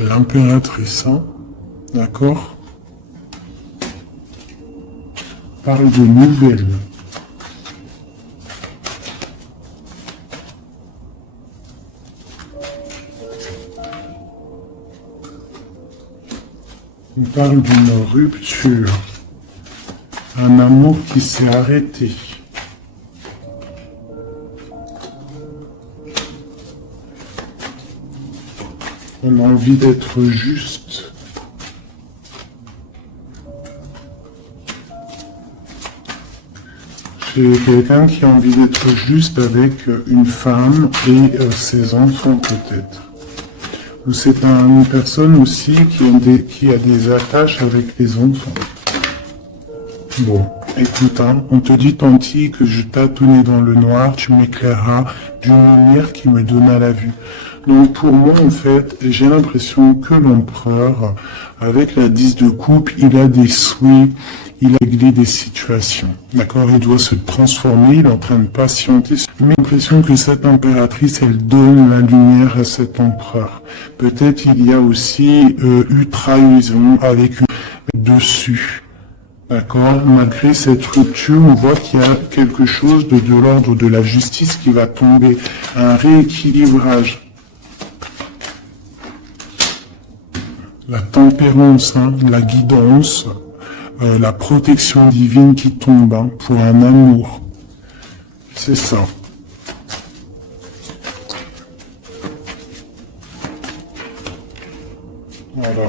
L'impératrice, d'accord, parle de nouvelles. On parle d'une rupture, un amour qui s'est arrêté. On a envie d'être juste. J'ai quelqu'un qui a envie d'être juste avec une femme et ses enfants peut-être. Ou c'est une personne aussi qui a des attaches avec les enfants. Bon, écoute, on te dit Tanti que je tâtonnais dans le noir, tu m'éclaireras d'une lumière qui me donna la vue. Donc pour moi, en fait, j'ai l'impression que l'empereur, avec la 10 de coupe, il a des souhaits, il a réglé des situations. D'accord? Il doit se transformer, il est en train de patienter. Mais j'ai l'impression que cette impératrice, elle donne la lumière à cet empereur. Peut-être il y a aussi eu trahison avec une dessus. D'accord? Malgré cette rupture, on voit qu'il y a quelque chose de l'ordre de la justice qui va tomber. Un rééquilibrage. La tempérance, hein, la guidance, la protection divine qui tombe hein, pour un amour. C'est ça. Voilà.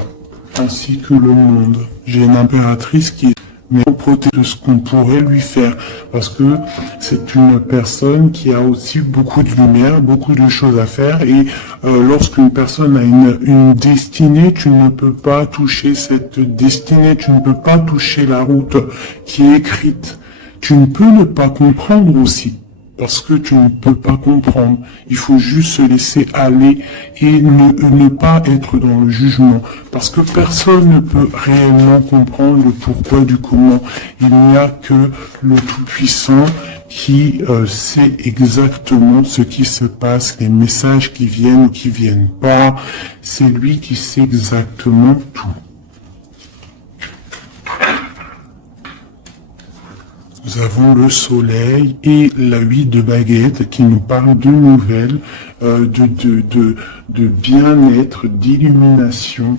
Ainsi que le monde. J'ai une impératrice qui est mais protégée de ce qu'on pourrait lui faire. Parce que c'est une personne qui a aussi beaucoup de lumière, beaucoup de choses à faire. Et lorsqu'une personne a une destinée, tu ne peux pas toucher cette destinée. Tu ne peux pas toucher la route qui est écrite. Tu ne peux ne pas comprendre aussi. Parce que tu ne peux pas comprendre. Il faut juste se laisser aller et ne pas être dans le jugement. Parce que personne ne peut réellement comprendre le pourquoi du comment. Il n'y a que le Tout-Puissant qui sait exactement ce qui se passe, les messages qui viennent ou qui viennent pas. C'est lui qui sait exactement tout. Nous avons le soleil et la 8 de baguette qui nous parle de nouvelles, de bien-être, d'illumination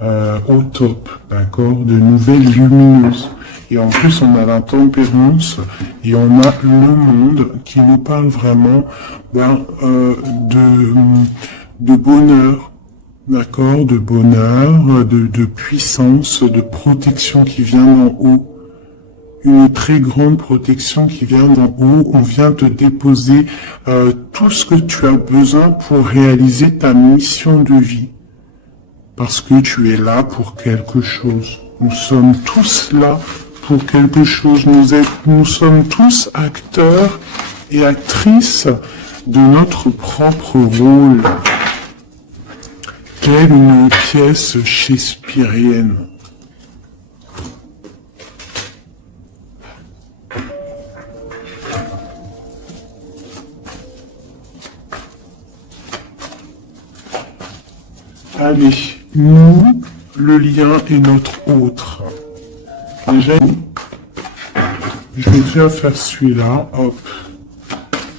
au top, d'accord, de nouvelles lumineuses. Et en plus, on a la tempérance et on a le monde qui nous parle vraiment de bonheur, d'accord, de bonheur, de puissance, de protection qui vient d'en haut. Une très grande protection qui vient d'en haut. On vient te déposer tout ce que tu as besoin pour réaliser ta mission de vie. Parce que tu es là pour quelque chose. Nous sommes tous là pour quelque chose. Nous sommes tous acteurs et actrices de notre propre rôle. Telle une pièce shakespearienne. Allez, nous, le lien est notre autre. Déjà, je vais déjà faire celui-là. Hop.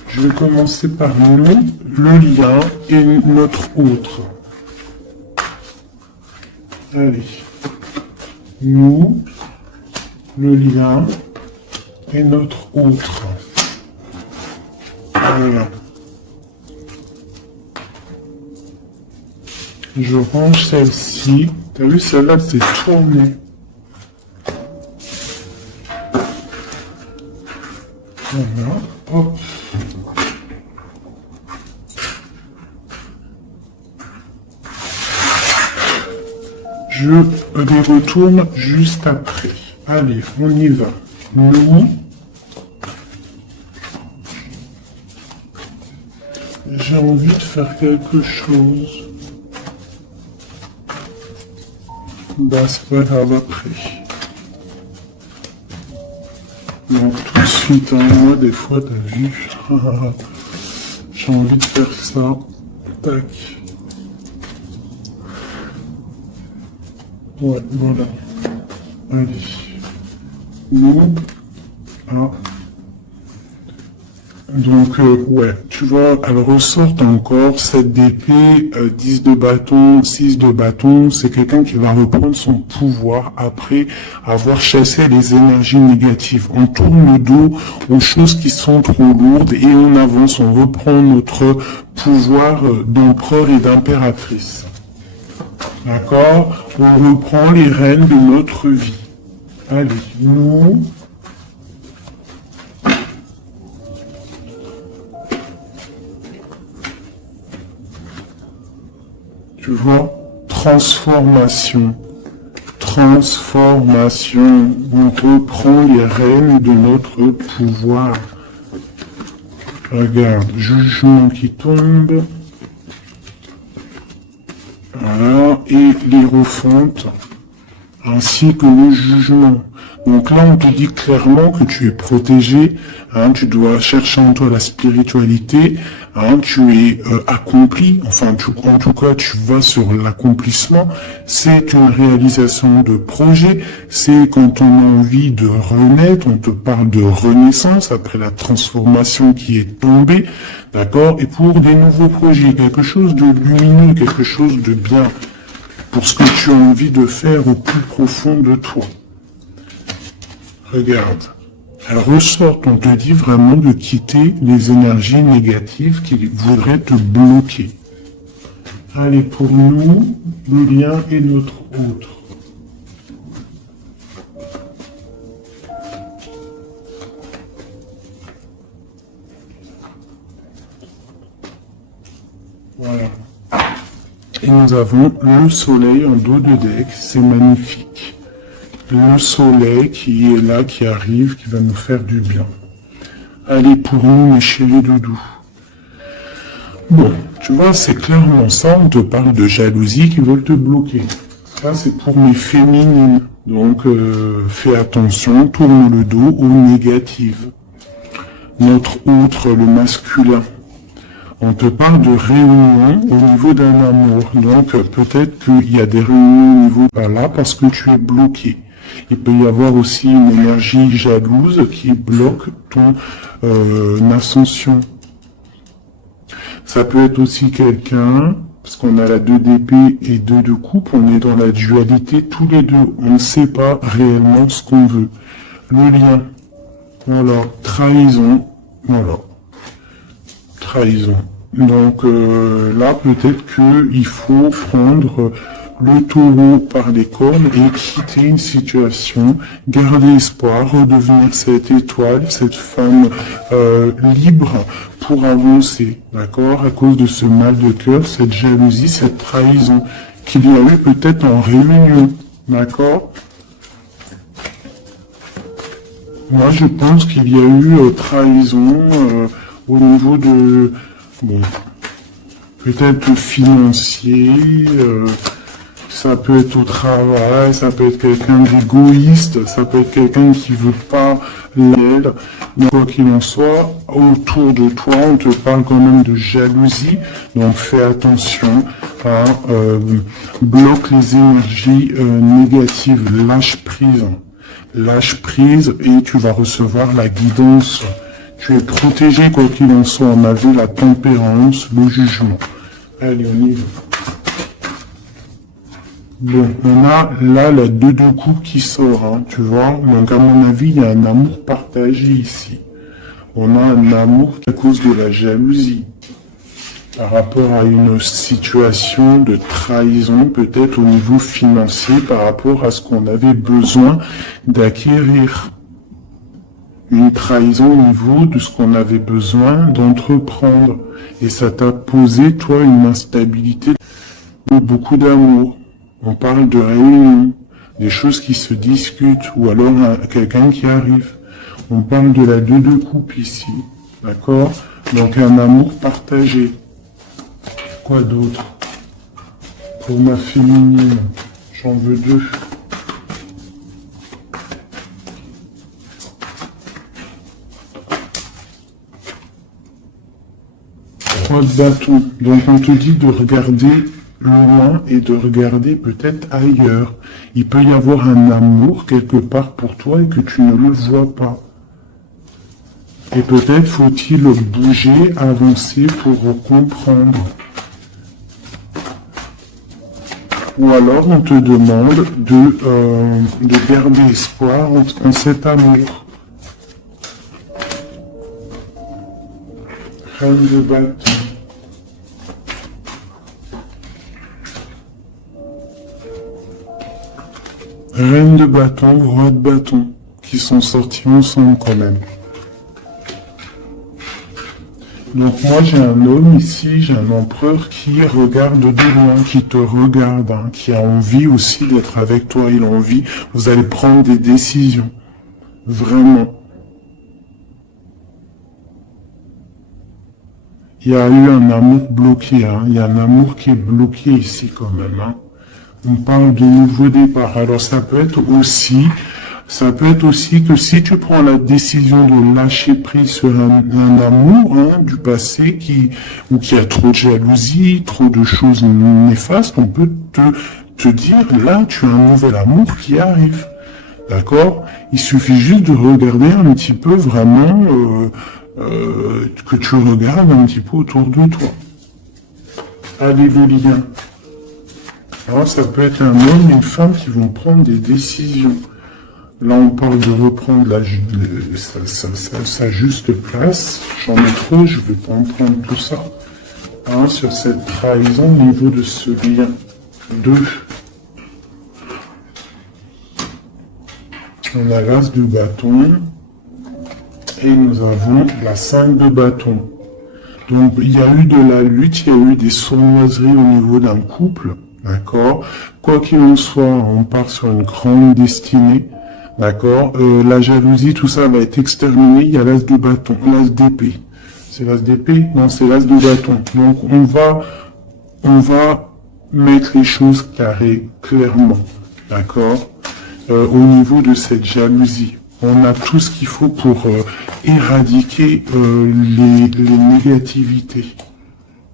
Je vais commencer par nous, le lien et notre autre. Allez. Nous, le lien et notre autre. Voilà. Je range celle-ci. T'as vu, celle-là, c'est tourné. Voilà. Hop. Je les retourne juste après. Allez, on y va. Nous. J'ai envie de faire quelque chose. Bah, c'est pas grave après. Donc, tout de suite, hein, moi, des fois, t'as vu, j'ai envie de faire ça. Tac. Ouais, voilà. Allez. Nous. Ah. Donc, ouais, tu vois, elle ressort encore 7 d'épée, 10 de bâton, 6 de bâton. C'est quelqu'un qui va reprendre son pouvoir après avoir chassé les énergies négatives. On tourne le dos aux choses qui sont trop lourdes et on avance, on reprend notre pouvoir d'empereur et d'impératrice. D'accord? On reprend les rênes de notre vie. Allez, nous... Tu vois, transformation. Transformation. On reprend les rênes de notre pouvoir. Regarde, jugement qui tombe. Voilà, et les refontes, ainsi que le jugement. Donc là, on te dit clairement que tu es protégé, hein, tu dois chercher en toi la spiritualité, hein, tu es accompli, enfin, en tout cas, tu vas sur l'accomplissement. C'est une réalisation de projet, c'est quand on a envie de renaître, on te parle de renaissance après la transformation qui est tombée, d'accord? Et pour des nouveaux projets, quelque chose de lumineux, quelque chose de bien, pour ce que tu as envie de faire au plus profond de toi. Regarde. Elle ressort, on te dit vraiment de quitter les énergies négatives qui voudraient te bloquer. Allez, pour nous, le lien est notre autre. Voilà. Et nous avons le soleil en dos de deck, c'est magnifique. Le soleil qui est là, qui arrive, qui va nous faire du bien. Allez, pour nous, mes chéris doudous. Bon, tu vois, c'est clairement ça, on te parle de jalousie qui veulent te bloquer. Ça, c'est pour mes féminines. Donc, fais attention, tourne le dos aux négatives. Notre autre, le masculin. On te parle de réunion au niveau d'un amour. Donc, peut-être qu'il y a des réunions au niveau par là parce que tu es bloqué. Il peut y avoir aussi une énergie jalouse qui bloque ton ascension. Ça peut être aussi quelqu'un, parce qu'on a la 2 d'épée et 2 de coupe, on est dans la dualité tous les deux. On ne sait pas réellement ce qu'on veut. Le lien, voilà, trahison, voilà, trahison. Donc là, peut-être qu'il faut prendre le taureau par les cornes et quitter une situation, garder espoir, redevenir cette étoile, cette femme libre pour avancer, d'accord? À cause de ce mal de cœur, cette jalousie, cette trahison qu'il y a eu peut-être en réunion, d'accord? Moi, je pense qu'il y a eu trahison au niveau de, bon, peut-être financier, ça peut être au travail, ça peut être quelqu'un d'égoïste, ça peut être quelqu'un qui veut pas l'aide. Mais quoi qu'il en soit, autour de toi, on te parle quand même de jalousie. Donc fais attention, hein, bloque les énergies négatives, lâche prise. Lâche prise et tu vas recevoir la guidance. Tu es protégé quoi qu'il en soit. On a vu la tempérance, le jugement. Allez, on y va. Bon, on a là la 2 de coupe qui sort, hein, tu vois. Donc à mon avis, il y a un amour partagé ici. On a un amour à cause de la jalousie. Par rapport à une situation de trahison, peut-être au niveau financier, par rapport à ce qu'on avait besoin d'acquérir. Une trahison au niveau de ce qu'on avait besoin d'entreprendre. Et ça t'a posé, toi, une instabilité, beaucoup d'amour. On parle de réunion, des choses qui se discutent, ou alors quelqu'un qui arrive. On parle de la 2 de coupe ici, d'accord? Donc un amour partagé. Quoi d'autre? Pour ma féminine, j'en veux 2. Trois de bâton. Donc on te dit de regarder loin et de regarder peut-être ailleurs. Il peut y avoir un amour quelque part pour toi et que tu ne le vois pas. Et peut-être faut-il bouger, avancer pour comprendre. Ou alors on te demande de garder espoir en cet amour. Reine de bâton. Reine de bâton, roi de bâton, qui sont sortis ensemble quand même. Donc moi j'ai un homme ici, j'ai un empereur qui regarde de loin, qui te regarde, hein, qui a envie aussi d'être avec toi, il a envie, vous allez prendre des décisions, vraiment. Il y a eu un amour bloqué, hein, il y a un amour qui est bloqué ici quand même, hein. On parle de nouveau départ. Alors ça peut être aussi Ça peut être aussi que si tu prends la décision de lâcher prise sur un amour du passé ou qui a trop de jalousie, trop de choses néfastes, on peut te dire, là, tu as un nouvel amour qui arrive. D'accord? Il suffit juste de regarder un petit peu vraiment, que tu regardes un petit peu autour de toi. Alléluia. Alors, ça peut être un homme et une femme qui vont prendre des décisions. Là, on parle de reprendre sa juste place. J'en ai trop, je ne vais pas en prendre tout ça. Sur cette trahison au niveau de ce lien. 2. On a l'as de bâton. Et nous avons la 5 de bâton. Donc, il y a eu de la lutte, il y a eu des sournoiseries au niveau d'un couple. D'accord? Quoi qu'il en soit, on part sur une grande destinée. D'accord? La jalousie, tout ça va être exterminé. Il y a l'as de bâton, l'as d'épée. C'est l'as d'épée? Non, c'est l'as de bâton. Donc, on va mettre les choses carrées, clairement. D'accord? Au niveau de cette jalousie. On a tout ce qu'il faut pour éradiquer les négativités.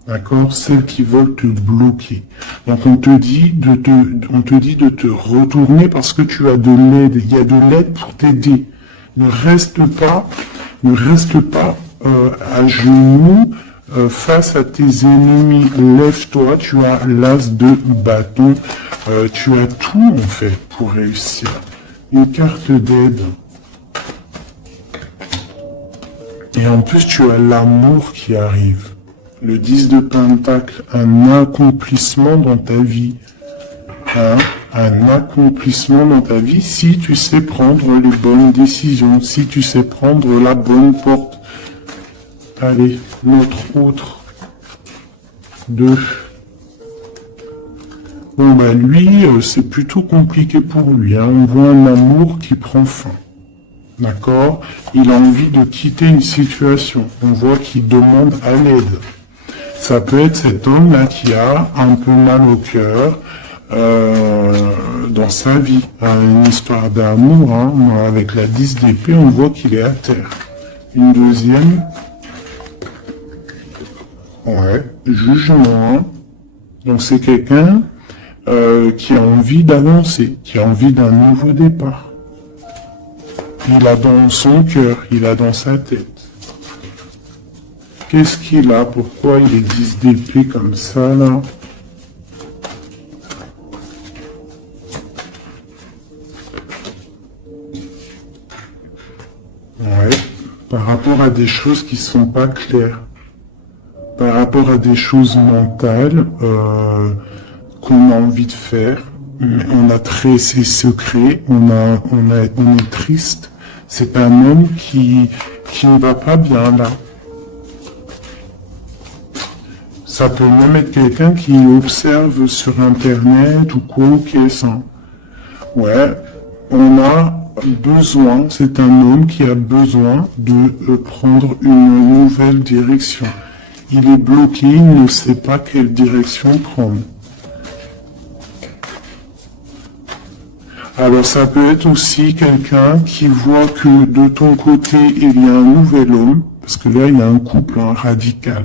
D'accord? Celles qui veulent te bloquer. Donc on te dit de te retourner parce que tu as de l'aide. Il y a de l'aide pour t'aider. Ne reste pas à genoux face à tes ennemis. Lève-toi, tu as l'as de bâton. Tu as tout en fait pour réussir. Une carte d'aide. Et en plus tu as l'amour qui arrive. Le 10 de Pentacle, un accomplissement dans ta vie. Un accomplissement dans ta vie si tu sais prendre les bonnes décisions, si tu sais prendre la bonne porte. Allez, notre autre. 2. Bon bah lui, c'est plutôt compliqué pour lui. On voit un amour qui prend fin. D'accord? Il a envie de quitter une situation. On voit qu'il demande à l'aide. Ça peut être cet homme-là qui a un peu mal au cœur dans sa vie. Une histoire d'amour, avec la 10 d'épée, on voit qu'il est à terre. Une deuxième. Ouais, jugement. Donc c'est quelqu'un qui a envie d'avancer, qui a envie d'un nouveau départ. Il a dans son cœur, il a dans sa tête. Qu'est-ce qu'il a? Pourquoi il est 10 d'épée comme ça, là? Ouais. Par rapport à des choses qui sont pas claires. Par rapport à des choses mentales qu'on a envie de faire. On a ses secrets, on est triste. C'est un homme qui ne va pas bien, là. Ça peut même être quelqu'un qui observe sur Internet ou quoi ou qu'est-ce. Ouais, on a besoin, c'est un homme qui a besoin de prendre une nouvelle direction. Il est bloqué, il ne sait pas quelle direction prendre. Alors ça peut être aussi quelqu'un qui voit que de ton côté, il y a un nouvel homme, parce que là, il y a un couple radical.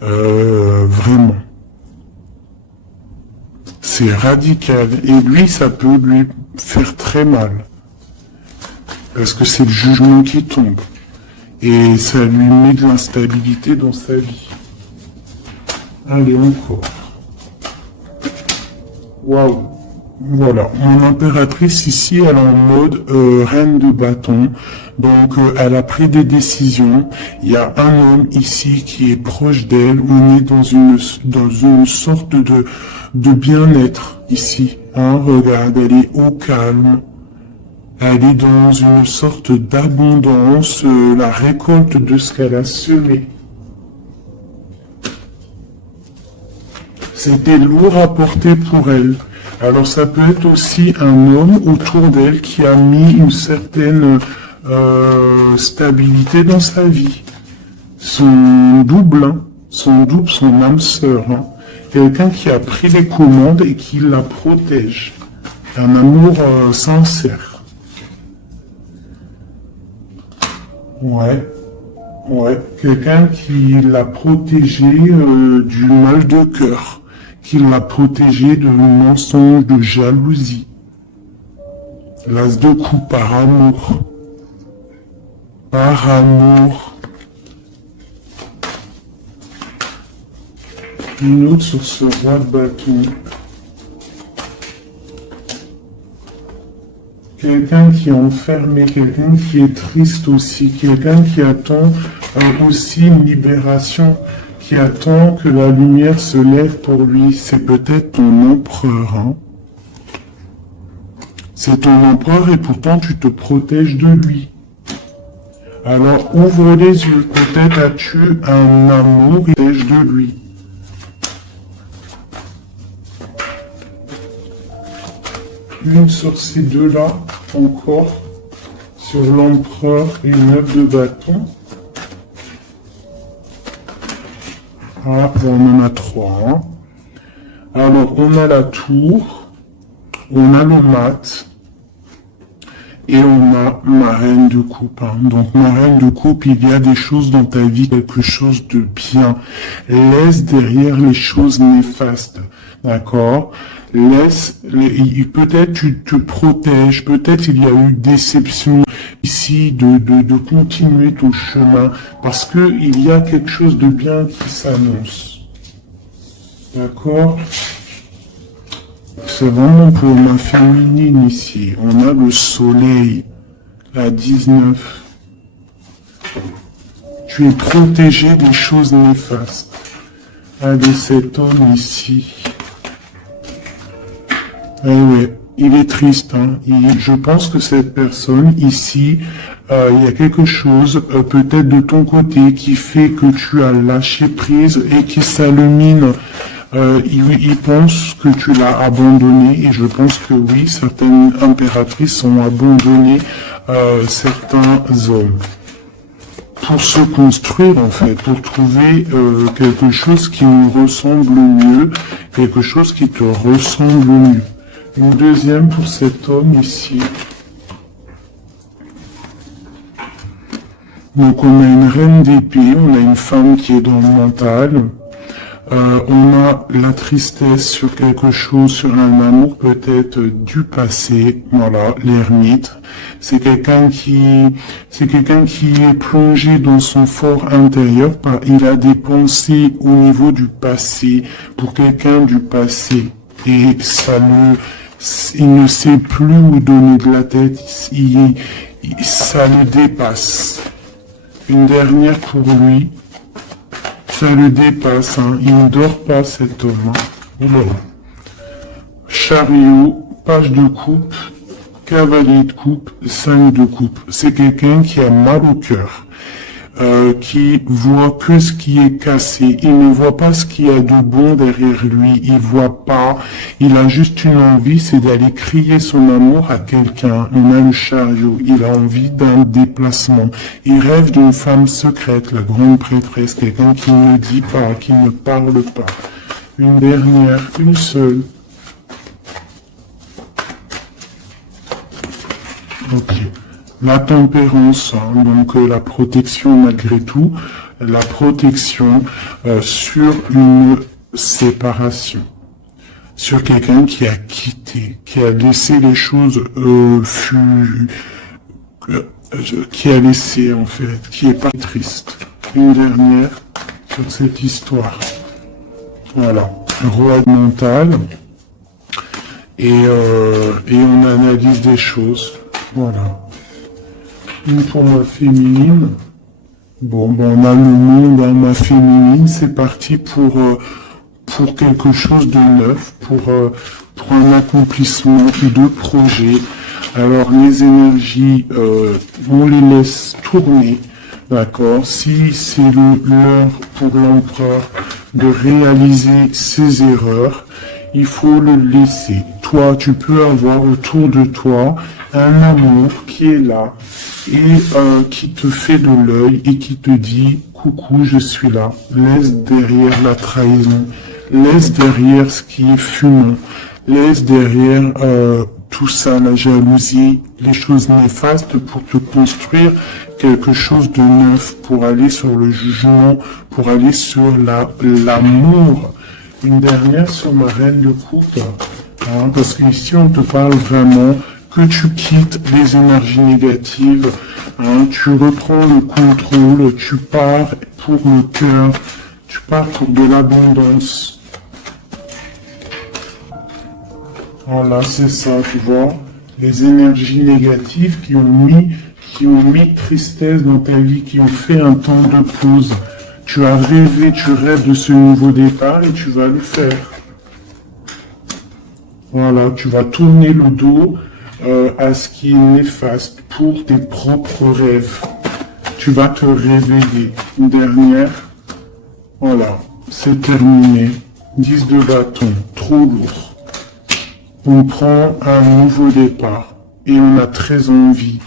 Vraiment. C'est radical. Et lui, ça peut lui faire très mal. Parce que c'est le jugement qui tombe. Et ça lui met de l'instabilité dans sa vie. Allez, encore. Waouh. Voilà, mon impératrice ici, elle est en mode reine de bâton, donc elle a pris des décisions. Il y a un homme ici qui est proche d'elle, on est dans une sorte de bien-être ici. Regarde, elle est au calme, elle est dans une sorte d'abondance, la récolte de ce qu'elle a semé. C'était lourd à porter pour elle. Alors ça peut être aussi un homme autour d'elle qui a mis une certaine stabilité dans sa vie. Son double, son âme sœur. Quelqu'un qui a pris les commandes et qui la protège. Un amour sincère. Ouais, ouais. Quelqu'un qui l'a protégé du mal de cœur, qui l'a protégé de mensonges, de jalousie. L'as de coupe par amour. Par amour. Une autre sur ce roi de bâton. Quelqu'un qui est enfermé, quelqu'un qui est triste aussi, quelqu'un qui attend aussi une libération, qui attend que la lumière se lève pour lui. C'est peut-être ton empereur, hein. C'est ton empereur et pourtant tu te protèges de lui. Alors ouvre les yeux, peut-être as-tu un amour et protège de lui. Une sur ces deux-là, encore, sur l'empereur et une œuvre de bâton. Ah, on en a trois. Hein. Alors, on a la tour, on a le mat, et on a ma reine de coupe. Hein. Donc, ma reine de coupe, il y a des choses dans ta vie, quelque chose de bien. Laisse derrière les choses néfastes. D'accord? Peut-être tu te protèges, peut-être il y a eu déception ici de continuer ton chemin, parce que il y a quelque chose de bien qui s'annonce. D'accord? C'est vraiment pour ma féminine ici. On a le soleil, la 19. Tu es protégé des choses néfastes. Allez, cet homme ici. Eh oui, il est triste. Hein. Je pense que cette personne ici, il y a quelque chose peut-être de ton côté qui fait que tu as lâché prise et qui s'illumine. Il pense que tu l'as abandonné et je pense que oui, certaines impératrices ont abandonné certains hommes pour se construire en fait, pour trouver quelque chose qui nous ressemble mieux, quelque chose qui te ressemble mieux. Une deuxième pour cet homme ici. Donc on a une reine d'épée, on a une femme qui est dans le mental. On a la tristesse sur quelque chose, sur un amour peut-être du passé. Voilà, l'ermite. C'est quelqu'un qui est plongé dans son fort intérieur. Il a des pensées au niveau du passé, pour quelqu'un du passé. Et il ne sait plus où donner de la tête, ça le dépasse. Une dernière pour lui, ça le dépasse, hein. Il ne dort pas cet homme. Hein. Chariot, page de coupe, cavalier de coupe, 5 de coupe. C'est quelqu'un qui a mal au cœur. Qui voit que ce qui est cassé. Il ne voit pas ce qu'il y a de bon derrière lui. Il voit pas. Il a juste une envie, c'est d'aller crier son amour à quelqu'un. On a le chariot. Il a envie d'un déplacement. Il rêve d'une femme secrète, la grande prêtresse, quelqu'un qui ne dit pas, qui ne parle pas. Une dernière, une seule. Ok. La tempérance, hein, donc la protection malgré tout, la protection sur une séparation, sur quelqu'un qui a quitté, qui a laissé les choses qui a laissé en fait, qui est pas triste. Une dernière sur cette histoire. Voilà, roi mental et on analyse des choses. Voilà. Une pour ma féminine. Bon, ben on a le monde dans ma féminine. C'est parti pour quelque chose de neuf, pour un accomplissement de projet. Alors les énergies, on les laisse tourner, d'accord. Si c'est l'heure pour l'empereur de réaliser ses erreurs, il faut le laisser. Toi, tu peux avoir autour de toi un amour qui est là et qui te fait de l'œil et qui te dit « Coucou, je suis là ». Laisse derrière la trahison, laisse derrière ce qui est fumant, laisse derrière tout ça, la jalousie, les choses néfastes pour te construire quelque chose de neuf, pour aller sur le jugement, pour aller sur l'amour. Une dernière sur ma reine de coupe, hein, parce qu'ici on te parle vraiment que tu quittes les énergies négatives, hein, tu reprends le contrôle, tu pars pour le cœur, tu pars pour de l'abondance. Voilà, c'est ça, tu vois. Les énergies négatives qui ont mis tristesse dans ta vie, qui ont fait un temps de pause. Tu as rêvé, tu rêves de ce nouveau départ et tu vas le faire. Voilà, tu vas tourner le dos à ce qui est néfaste pour tes propres rêves. Tu vas te réveiller. Une dernière. Voilà, c'est terminé. 10 de bâton, trop lourd. On prend un nouveau départ et on a très envie